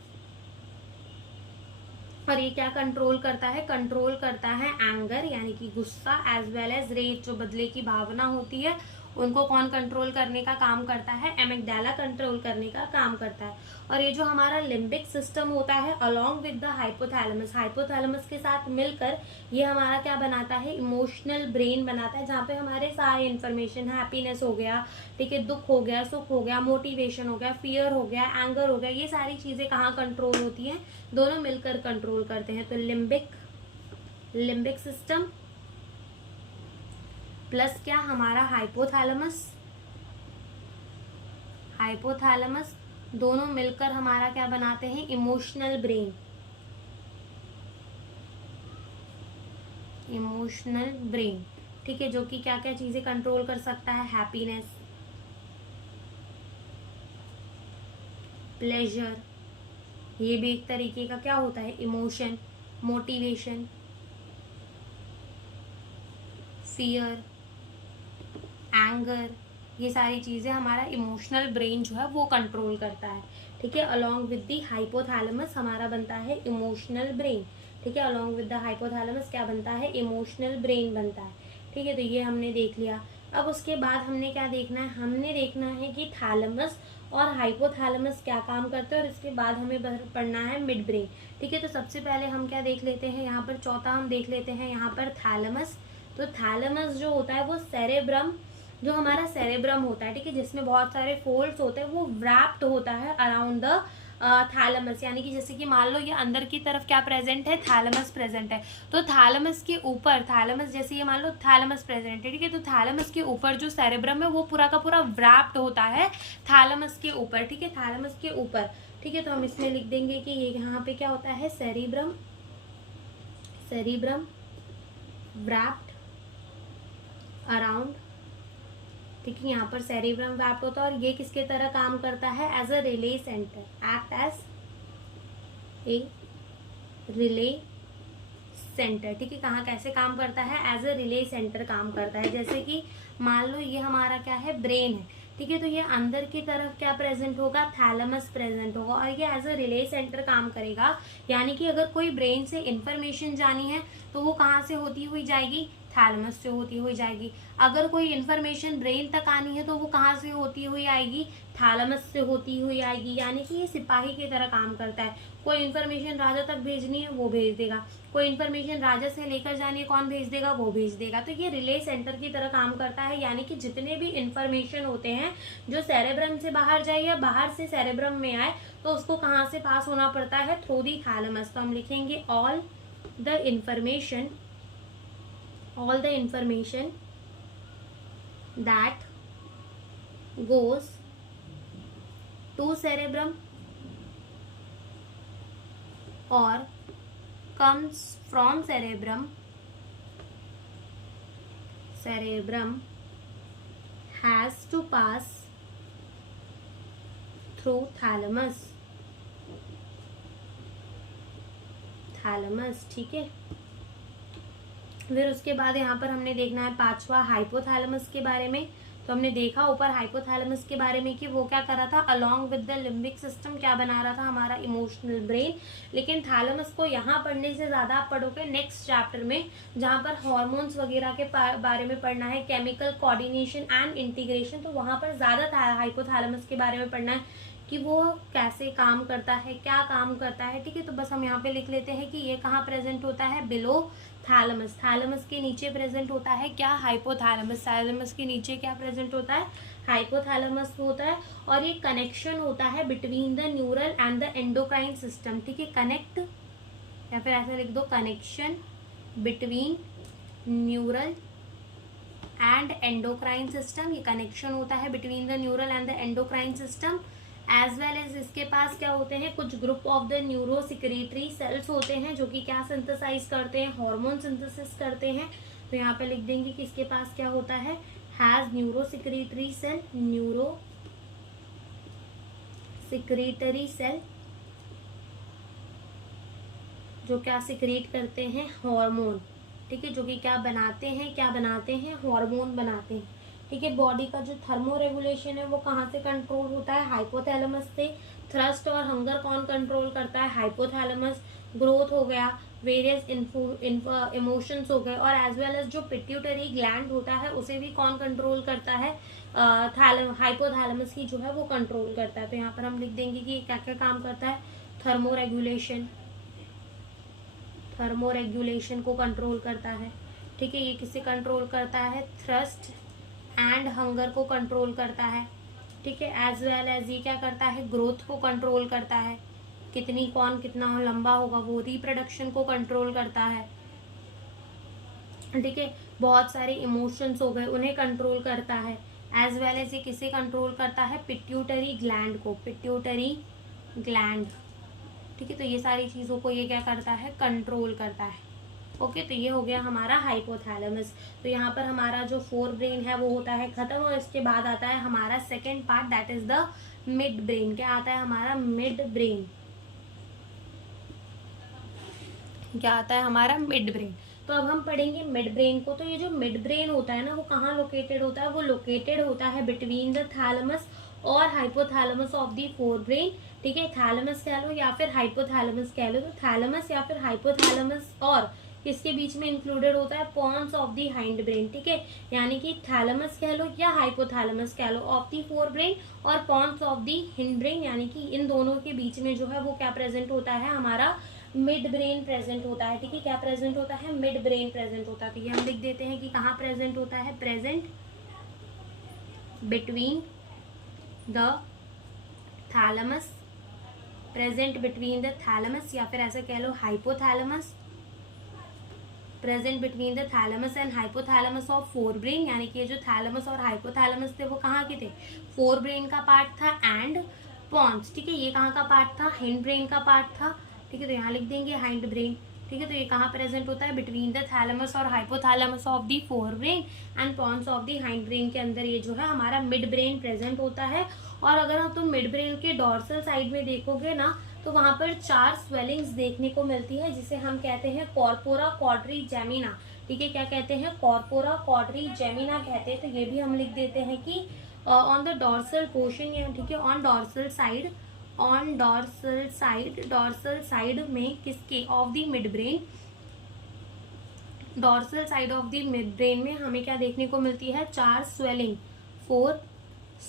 और ये क्या कंट्रोल करता है, कंट्रोल करता है एंगर यानी कि गुस्सा, एज वेल एज रेज, जो बदले की भावना होती है उनको कौन कंट्रोल करने का काम करता है, एमिगडाला कंट्रोल करने का काम करता है। और ये जो हमारा लिम्बिक सिस्टम होता है अलोंग विद द हाइपोथैलेमस के साथ मिलकर ये हमारा क्या बनाता है, इमोशनल ब्रेन बनाता है, जहाँ पे हमारे सारे इन्फॉर्मेशन, हैप्पीनेस हो गया, ठीक है, दुख हो गया, सुख हो गया, मोटिवेशन हो गया, फियर हो गया, एंगर हो गया, ये सारी चीजें कहाँ कंट्रोल होती हैं, दोनों मिलकर कंट्रोल करते हैं। तो लिम्बिक सिस्टम प्लस क्या हमारा हाइपोथैलेमस, दोनों मिलकर हमारा क्या बनाते हैं, इमोशनल ब्रेन। ठीक है, जो कि क्या क्या चीजें कंट्रोल कर सकता है, हैप्पीनेस, प्लेजर, ये भी एक तरीके का क्या होता है, इमोशन, मोटिवेशन, फियर, एंगर, ये सारी चीजें हमारा इमोशनल ब्रेन जो है वो कंट्रोल करता है। ठीक है, अलोंग विद द हाइपोथैलेमस हमारा बनता है इमोशनल ब्रेन। ठीक है, अलोंग विद द हाइपोथैलेमस क्या बनता है, इमोशनल ब्रेन बनता है। ठीक है, तो ये हमने देख लिया। अब उसके बाद हमने क्या देखना है, हमने देखना है कि थैलेमस और हाइपोथैलेमस क्या काम करते हैं, और इसके बाद हमें पढ़ना है मिड ब्रेन। ठीक है, तो सबसे पहले हम क्या देख लेते हैं, यहाँ पर चौथा हम देख लेते हैं यहाँ पर थैलेमस। तो थैलेमस जो होता है वो सेरेब्रम, जो हमारा सेरेब्रम होता है, ठीक है, जिसमें बहुत सारे फोल्ड्स होते हैं, वो व्रैप्ड होता है अराउंड द थैलेमस, यानी कि जैसे कि मान लो ये अंदर की तरफ क्या प्रेजेंट है, थैलेमस प्रेजेंट है, तो थैलेमस के ऊपर, थैलेमस जैसे ये मान लो थैलेमस प्रेजेंट है, ठीक है, तो थैलेमस के ऊपर जो सेरेब्रम है वो पूरा का पूरा व्रैप्ड होता है थैलेमस के ऊपर। ठीक है, थैलेमस के ऊपर। ठीक है, तो हम इसमें लिख देंगे कि ये यहाँ पे क्या होता है, सेरेब्रम व्रैप्ड अराउंड। ठीक है, यहाँ पर सेरेब्रम व्रैप्ड होता है, और ये किसके तरह काम करता है, as a relay centre, act as a relay centre. ठीक है, कहाँ कैसे काम करता है, एज अ रिले सेंटर काम करता है। जैसे कि मान लो ये हमारा क्या है, ब्रेन है, ठीक है, तो ये अंदर की तरफ क्या प्रेजेंट होगा, थैलेमस प्रेजेंट होगा, और ये एज अ रिले सेंटर काम करेगा। यानी कि अगर कोई ब्रेन से इंफॉर्मेशन जानी है तो वो कहाँ से होती हुई जाएगी, थैलेमस से होती हुई जाएगी। अगर कोई इन्फॉर्मेशन ब्रेन तक आनी है तो वो कहाँ से होती हुई आएगी, थैलेमस से होती हुई आएगी। यानी कि ये सिपाही की तरह काम करता है, कोई इन्फॉर्मेशन राजा तक भेजनी है वो भेज देगा, कोई इन्फॉर्मेशन राजा से लेकर जानी है कौन भेज देगा, वो भेज देगा। तो ये रिले सेंटर की तरह काम करता है। यानी कि जितने भी इन्फॉर्मेशन होते हैं जो सेरेब्रम से बाहर जाए या बाहर से सेरेब्रम में आए, तो उसको कहाँ से पास होना पड़ता है, थ्रू दी थैलेमस। तो हम लिखेंगे all the information that goes to cerebrum or comes from cerebrum has to pass through thalamus, ठीक है। फिर उसके बाद यहाँ पर हमने देखना है पांचवा हाइपोथैलेमस के बारे में। तो हमने देखा ऊपर हाइपोथैलेमस के बारे में कि वो क्या कर रहा था, along with the limbic system क्या बना रहा था, हमारा इमोशनल ब्रेन। लेकिन थैलेमस को यहाँ पढ़ने से ज़्यादा आप पढ़ोगे नेक्स्ट चैप्टर में, जहाँ पर हॉर्मोन्स वगैरह के बारे में पढ़ना है, केमिकल कोऑर्डिनेशन एंड इंटीग्रेशन। तो वहाँ पर ज़्यादा हाइपोथैलेमस के बारे में पढ़ना है कि वो कैसे काम करता है, क्या काम करता है, ठीक है। तो बस हम यहाँ पे लिख लेते हैं कि ये कहाँ प्रेजेंट होता है, बिलो थैलेमस। थैलेमस के नीचे प्रेजेंट होता है क्या, हाइपोथैलेमस। थैलेमस के नीचे क्या प्रेजेंट होता है, हाइपोथैलेमस होता है। और ये कनेक्शन होता है between the neural and the endocrine system, ठीक है। कनेक्ट, या फिर ऐसे लिख दो, connection between neural and endocrine system. ये कनेक्शन होता है between the neural and the endocrine system. As well as इसके पास क्या होते हैं, कुछ group of the neurosecretory cells होते हैं जो कि क्या सिंथेसाइज करते हैं, हार्मोन सिंथेसिस करते हैं। तो यहाँ पे लिख देंगे कि इसके पास क्या होता है, has neurosecretory cell, neurosecretory cell जो क्या सिक्रेट करते हैं, हार्मोन, ठीक है, जो कि क्या बनाते हैं, हार्मोन बनाते हैं, ठीक है। बॉडी का जो थर्मो रेगुलेशन है वो कहाँ से कंट्रोल होता है, हाइपोथैलेमस से। थ्रस्ट और हंगर कौन कंट्रोल करता है, हाइपोथैलेमस। ग्रोथ हो गया, वेरियस इमोशंस हो गए, और एज वेल एज जो पिट्यूटरी ग्लैंड होता है उसे भी कौन कंट्रोल करता है, हाइपोथैलेमस ही जो है वो कंट्रोल करता है। तो यहाँ पर हम लिख देंगे कि क्या क्या काम करता है, थर्मो रेगुलेशन को कंट्रोल करता है, ठीक है। ये किसे कंट्रोल करता है, थ्रस्ट एंड हंगर को कंट्रोल करता है, ठीक है। एज वेल एज ये क्या करता है, ग्रोथ को कंट्रोल करता है, कितना लंबा होगा वो, रिप्रोडक्शन को कंट्रोल करता है, ठीक है। बहुत सारे इमोशंस हो गए उन्हें कंट्रोल करता है। एज वेल एज ये किसे कंट्रोल करता है, पिट्यूटरी ग्लैंड को, ठीक है। तो ये सारी चीज़ों को ये क्या करता है, कंट्रोल करता है। ओके, तो ये हो गया हमारा हाइपोथैलेमस। तो यहाँ पर हमारा जो फोर ब्रेन है वो होता है खत्म, और इसके बाद आता है हमारा second part, that is the mid brain. क्या आता है हमारा, मिड ब्रेन। क्या आता है हमारा, मिड ब्रेन। तो अब हम पढ़ेंगे मिड ब्रेन को। तो ये जो मिड ब्रेन होता है ना वो कहाँ लोकेटेड होता है, वो लोकेटेड होता है बिटवीन द थैलेमस और hypothalamus of the fore brain, ठीक है। थैलेमस कह लो या फिर हाइपोथैलेमस कह लो। तो थैलेमस या फिर हाइपोथैलेमस और किसके बीच में इंक्लूडेड होता है, pons of the hindbrain, ठीक है। यानी कि थैलेमस कह लो या हाइपोथैलेमस कह लो ऑफ दी फोर ब्रेन, और pons of the hindbrain, यानी कि इन दोनों के बीच में जो है वो क्या प्रेजेंट होता है, हमारा मिड ब्रेन प्रेजेंट होता है, ठीक है। क्या प्रेजेंट होता है, मिड ब्रेन प्रेजेंट होता है। तो ये हम लिख देते हैं कि कहाँ प्रेजेंट होता है, प्रेजेंट बिटवीन द थैलेमस, या फिर ऐसे कह लो hypothalamus, present between the thalamus and hypothalamus of forebrain. यानी कि ये जो थैलेमस और हाइपोथैलेमस थे वो कहाँ के थे, फोर ब्रेन का पार्ट था, एंड पॉन्स, ठीक है। ये कहाँ का पार्ट था, हिंड ब्रेन का पार्ट था, ठीक है। तो यहाँ लिख देंगे हाइंड ब्रेन, ठीक है। तो ये कहाँ प्रेजेंट होता है, बिटवीन द थैलेमस और hypothalamus of the forebrain and pons of the hindbrain के अंदर ये जो है हमारा मिड ब्रेन प्रेजेंट होता है। और अगर हम तुम मिड ब्रेन के डॉर्सल साइड में देखोगे ना तो वहाँ पर 4 स्वेलिंग्स देखने को मिलती है, जिसे हम कहते हैं कॉर्पोरा क्वाड्रिजेमिना, ठीक है। क्या कहते हैं, कॉर्पोरा क्वाड्रिजेमिना कहते हैं। तो ये भी हम लिख देते हैं कि ऑन द डॉर्सल पोर्शन, या ठीक है, ऑन डॉर्सल साइड में किसके, of the mid brain, dorsal side of the mid brain में हमें क्या देखने को मिलती है, 4 स्वेलिंग, 4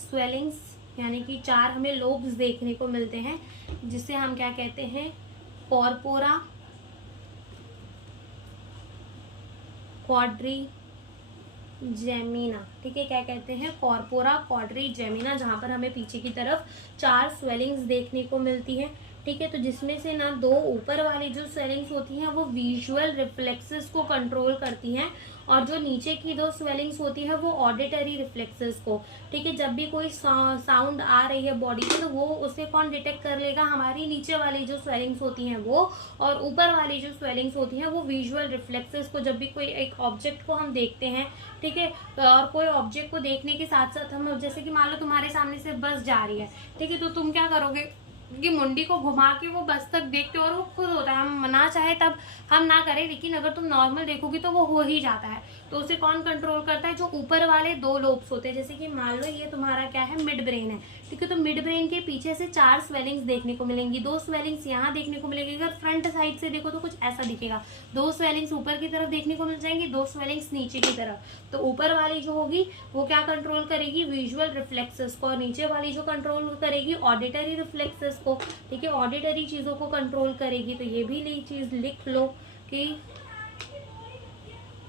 स्वेलिंग्स, यानी कि 4 हमें लोब्स देखने को मिलते हैं, जिसे हम क्या कहते हैं, कॉर्पोरा क्वाड्रिजेमिना, ठीक है। क्या कहते हैं, कॉर्पोरा क्वाड्रिजेमिना, जहां पर हमें पीछे की तरफ 4 स्वेलिंग्स देखने को मिलती हैं, ठीक है। तो जिसमें से ना दो ऊपर वाली जो स्वेलिंग्स होती हैं वो विजुअल रिफ्लेक्सेस को कंट्रोल करती हैं, और जो नीचे की दो स्वेलिंग्स होती है वो ऑडिटरी रिफ्लेक्सेस को। ठीक है, जब भी कोई साउंड आ रही है बॉडी में तो वो उसे कौन डिटेक्ट कर लेगा, हमारी नीचे वाली जो स्वेलिंग्स होती हैं वो, और ऊपर वाली जो स्वेलिंग्स होती हैं वो विजुअल रिफ्लेक्सेस को। जब भी कोई एक ऑब्जेक्ट को हम देखते हैं, ठीक है, और कोई ऑब्जेक्ट को देखने के साथ साथ हम, जैसे कि मान लो तुम्हारे सामने से बस जा रही है, ठीक है, तो तुम क्या करोगे कि मुंडी को घुमा के वो बस तक देखते हो, और वो खुद होता है, हम ना चाहे तब हम ना करें, लेकिन अगर तुम नॉर्मल देखोगी तो वो हो ही जाता है। तो उसे कौन कंट्रोल करता है, जो ऊपर वाले दो लोब्स होते हैं। जैसे कि मान लो ये तुम्हारा क्या है, मिड ब्रेन है, ठीक है, तो मिड ब्रेन के पीछे से 4 स्वेलिंग्स देखने को मिलेंगी, 2 स्वेलिंग्स यहाँ देखने को मिलेगी। अगर फ्रंट साइड से देखो तो कुछ ऐसा दिखेगा, 2 स्वेलिंग्स ऊपर की तरफ देखने को मिल जाएंगी, 2 स्वेलिंग्स नीचे की तरफ। तो ऊपर वाली जो होगी वो क्या कंट्रोल करेगी, विजुअल रिफ्लेक्सेस को, और नीचे वाली जो कंट्रोल करेगी ऑडिटरी रिफ्लेक्सेस को। ठीक है, ऑडिटरी चीजों को कंट्रोल करेगी। तो ये भी चीज लिख लो कि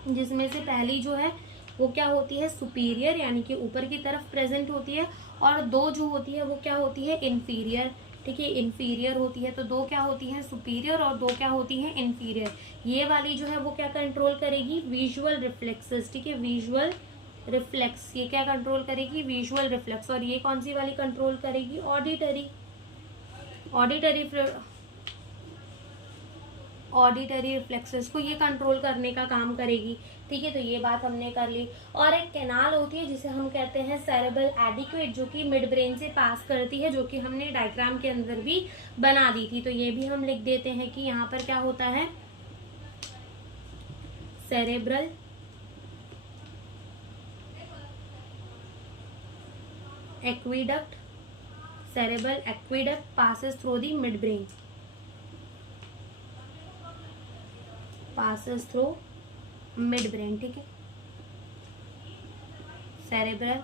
जिसमें से पहली जो है वो क्या होती है, सुपीरियर, यानी कि ऊपर की तरफ प्रेजेंट होती है, और दो जो होती है वो क्या होती है, इंफीरियर। ठीक है, इंफीरियर होती है, तो दो क्या होती है, सुपीरियर, और दो क्या होती है, इंफीरियर। ये वाली जो है वो क्या कंट्रोल करेगी, विजुअल रिफ्लेक्सेस। ठीक है, विजुअल रिफ्लेक्स, ये क्या कंट्रोल करेगी, विजुअल रिफ्लेक्स। और ये कौन सी वाली कंट्रोल करेगी, ऑडिटरी, ऑडिटरी रिफ्लेक्सेस को ये कंट्रोल करने का काम करेगी। ठीक है, तो ये बात हमने कर ली। और एक कैनाल होती है जिसे हम कहते हैं सेरेब्रल एडिक्वेट, जो कि मिड ब्रेन से पास करती है, जो कि हमने डायग्राम के अंदर भी बना दी थी। तो ये भी हम लिख देते हैं कि यहाँ पर क्या होता है, cerebral aqueduct, cerebral aqueduct passes through the mid brain, passes through mid brain. ठीक है, सेरेब्रल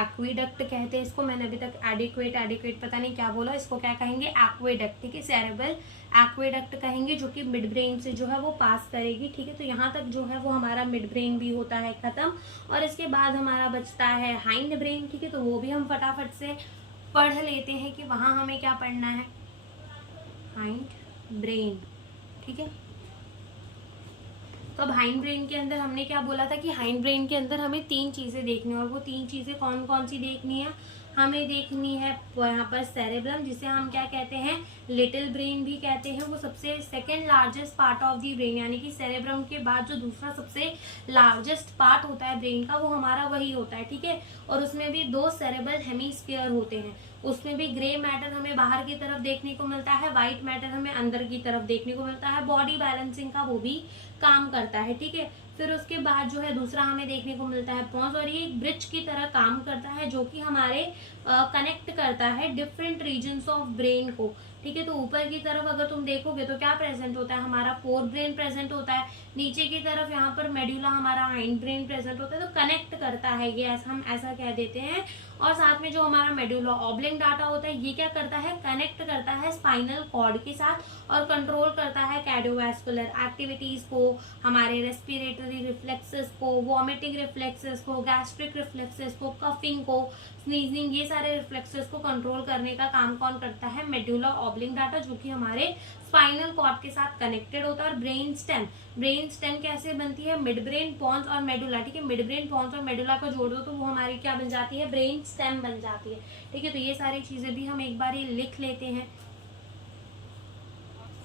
एक्विडक्ट कहते हैं इसको, मैंने अभी तक एडिक्वेट पता नहीं क्या बोला, इसको क्या कहेंगे, एक्विडक्ट। ठीक है, सेरेब्रल एक्विडक्ट कहेंगे, जो कि मिड ब्रेन से जो है वो पास करेगी। ठीक है, तो यहाँ तक जो है वो हमारा मिड ब्रेन भी होता है खत्म, और इसके बाद हमारा बचता है हाइंड ब्रेन। ठीक है, तो वो भी हम फटाफट से पढ़ लेते हैं कि वहाँ हमें क्या पढ़ना है, हाइंड ब्रेन। ठीक है, तो अब हाइंड ब्रेन के अंदर हमने क्या बोला था कि हाइंड ब्रेन के अंदर हमें 3 चीजें देखनी है, और वो 3 चीजें कौन कौन सी देखनी है, हमें देखनी है यहाँ पर सेरेब्रम, जिसे हम क्या कहते हैं, लिटिल ब्रेन भी कहते हैं। वो सबसे second largest part of the brain, यानी कि सेरेब्रम के बाद जो दूसरा सबसे लार्जेस्ट पार्ट होता है ब्रेन का, वो हमारा वही होता है। ठीक है, और उसमें भी 2 सेरेब्रल हेमिस्फीयर होते हैं। उसमें भी ग्रे मैटर हमें बाहर की तरफ देखने को मिलता है, व्हाइट मैटर हमें अंदर की तरफ देखने को मिलता है। बॉडी बैलेंसिंग का वो भी काम करता है। ठीक है, फिर उसके बाद जो है दूसरा हमें देखने को मिलता है पॉन्स, और ये एक ब्रिज की तरह काम करता है, जो कि हमारे कनेक्ट करता है डिफरेंट रीजन्स ऑफ ब्रेन को। ठीक है, तो ऊपर की तरफ अगर तुम देखोगे तो क्या प्रेजेंट होता है, हमारा फोर ब्रेन प्रेजेंट होता है, नीचे की तरफ यहाँ पर मेडुला हमारा हाइंड ब्रेन प्रेजेंट होता है। तो कनेक्ट करता है ये, हम ऐसा कह देते हैं। और साथ में जो हमारा मेडुला ऑब्लिंग डाटा होता है, ये क्या करता है, कनेक्ट करता है स्पाइनल कॉर्ड के साथ और कंट्रोल करता है कार्डियोवैस्कुलर एक्टिविटीज को, हमारे रेस्पिरेटरी रिफ्लेक्सेस को, वॉमिटिंग रिफ्लेक्सेस को, गैस्ट्रिक रिफ्लेक्सेस को, कफिंग को, स्नीजिंग, ये सारे रिफ्लेक्सेस को कंट्रोल करने का काम कौन करता है, मेडुला ऑब्लिंग डाटा, जो कि हमारे स्पाइनल कॉर्ड के साथ कनेक्टेड होता है। और ब्रेन स्टेम कैसे बनती है, मिड ब्रेन, पॉन्स और मेडुला। ठीक है, मिड ब्रेन, पॉन्स और मेडुला को जोड़ दो तो वो हमारी क्या बन जाती है, ब्रेन स्टेम बन जाती है। ठीक है, तो ये सारी चीजें भी हम एक बार ही लिख लेते हैं।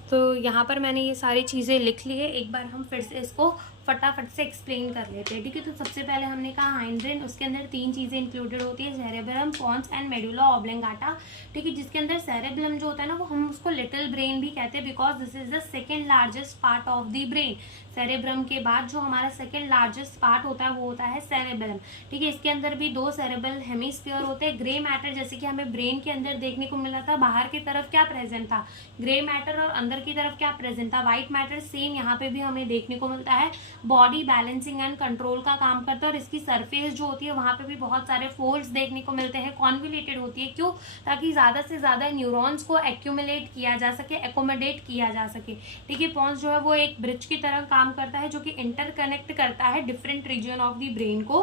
तो यहाँ पर मैंने ये सारी चीज़ें लिख ली है, एक बार हम फिर से इसको फटाफट से एक्सप्लेन कर लेते हैं। ठीक है, तो सबसे पहले हमने कहा हाइंड ब्रेन, उसके अंदर 3 चीज़ें इंक्लूडेड होती है, सेरेब्रम, पॉन्स एंड मेडुला ऑब्लिंगाटा। ठीक है, जिसके अंदर सेरेब्रम जो होता है ना, वो हम उसको लिटिल ब्रेन भी कहते हैं, because this is the second largest part of the brain. Cerebrum के बाद जो हमारा सेकेंड लार्जेस्ट पार्ट होता है वो होता है सेरेब्रम। ठीक है, इसके अंदर भी 2 सेरेब्रल हेमिस्फीयर होते हैं। ग्रे मैटर, जैसे कि हमें ब्रेन के अंदर देखने को मिला था, बाहर की तरफ क्या प्रेजेंट था, ग्रे मैटर, और अंदर की तरफ क्या प्रेजेंट था, व्हाइट मैटर। सेम यहाँ पे भी हमें देखने को मिलता है, बॉडी बैलेंसिंग एंड कंट्रोल का काम करता है। और इसकी सरफेस जो होती है वहां पे भी बहुत सारे फोल्ड्स देखने को मिलते हैं, कॉन्वोल्यूटेड होती है। क्यों, ताकि ज्यादा से ज्यादा न्यूरॉन्स को एक्यूमुलेट किया जा सके, एकोमोडेट किया जा सके। ठीक है, पॉन्स जो है वो एक ब्रिज की तरह काम करता है, जो कि इंटरकनेक्ट करता है different region of the brain को।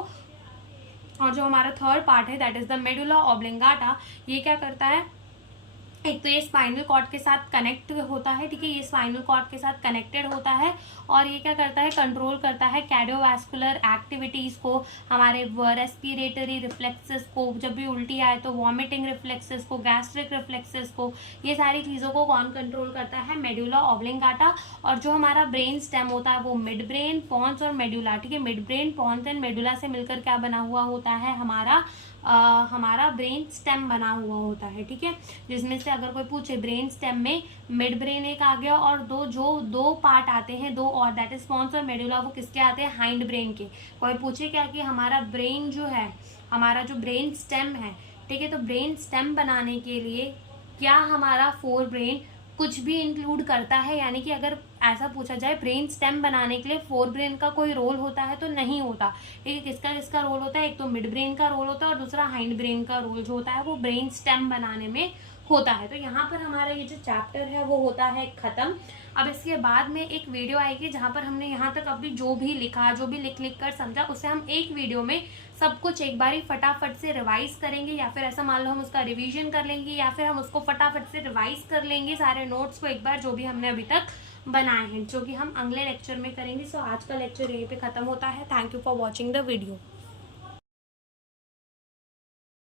और जो हमारा थर्ड पार्ट है that is the medulla oblongata, ये क्या करता है, एक तो ये स्पाइनल कॉर्ड के साथ कनेक्ट होता है, ठीक है, ये स्पाइनल कॉर्ड के साथ कनेक्टेड होता है और ये क्या करता है, कंट्रोल करता है कार्डियोवैस्कुलर एक्टिविटीज़ को, हमारे रेस्पिरेटरी रिफ्लेक्सेस को, जब भी उल्टी आए तो वॉमिटिंग रिफ्लेक्सेस को, गैस्ट्रिक रिफ्लेक्सेस को, ये सारी चीज़ों को कौन कंट्रोल करता है, मेडुला ऑब्लिंगाटा। और जो हमारा ब्रेन स्टेम होता है वो मिड ब्रेन, पॉन्स और मेडुला, ठीक है, midbrain, pons and medulla से मिलकर क्या बना हुआ होता है, हमारा ब्रेन स्टेम बना हुआ होता है, ठीक है, जिसमें से अगर कोई पूछे ब्रेन स्टेम में मिड ब्रेन एक आ गया और दो पार्ट आते हैं, दो और, दैट इज पॉन्स और मेडुला, वो किसके आते हैं, हाइंड ब्रेन के। कोई पूछे क्या कि हमारा ब्रेन जो है, हमारा जो ब्रेन स्टेम है, ठीक है, तो ब्रेन स्टेम बनाने के लिए क्या हमारा फोर ब्रेन कुछ भी इंक्लूड करता है, यानी कि अगर ऐसा पूछा जाए ब्रेन स्टेम बनाने के लिए फोर ब्रेन का कोई रोल होता है तो नहीं होता, ठीक है, किसका किसका रोल होता है, एक तो मिड ब्रेन का रोल होता है और दूसरा हाइंड ब्रेन का रोल जो होता है वो ब्रेन स्टेम बनाने में होता है। तो यहाँ पर हमारा ये जो चैप्टर है वो होता है खत्म। अब इसके बाद में एक वीडियो आएगी जहाँ पर हमने यहाँ तक अभी जो भी लिखा, जो भी लिख कर समझा, उसे हम एक वीडियो में सब कुछ एक बारी फटाफट से रिवाइज करेंगे, या फिर ऐसा मान लो हम उसका रिवीजन कर लेंगे, या फिर हम उसको फटाफट से रिवाइज कर लेंगे सारे नोट्स को एक बार, जो भी हमने अभी तक बनाए हैं, जो कि हम अगले लेक्चर में करेंगे। सो आज का लेक्चर यहीं पे खत्म होता है। Thank you for watching the video.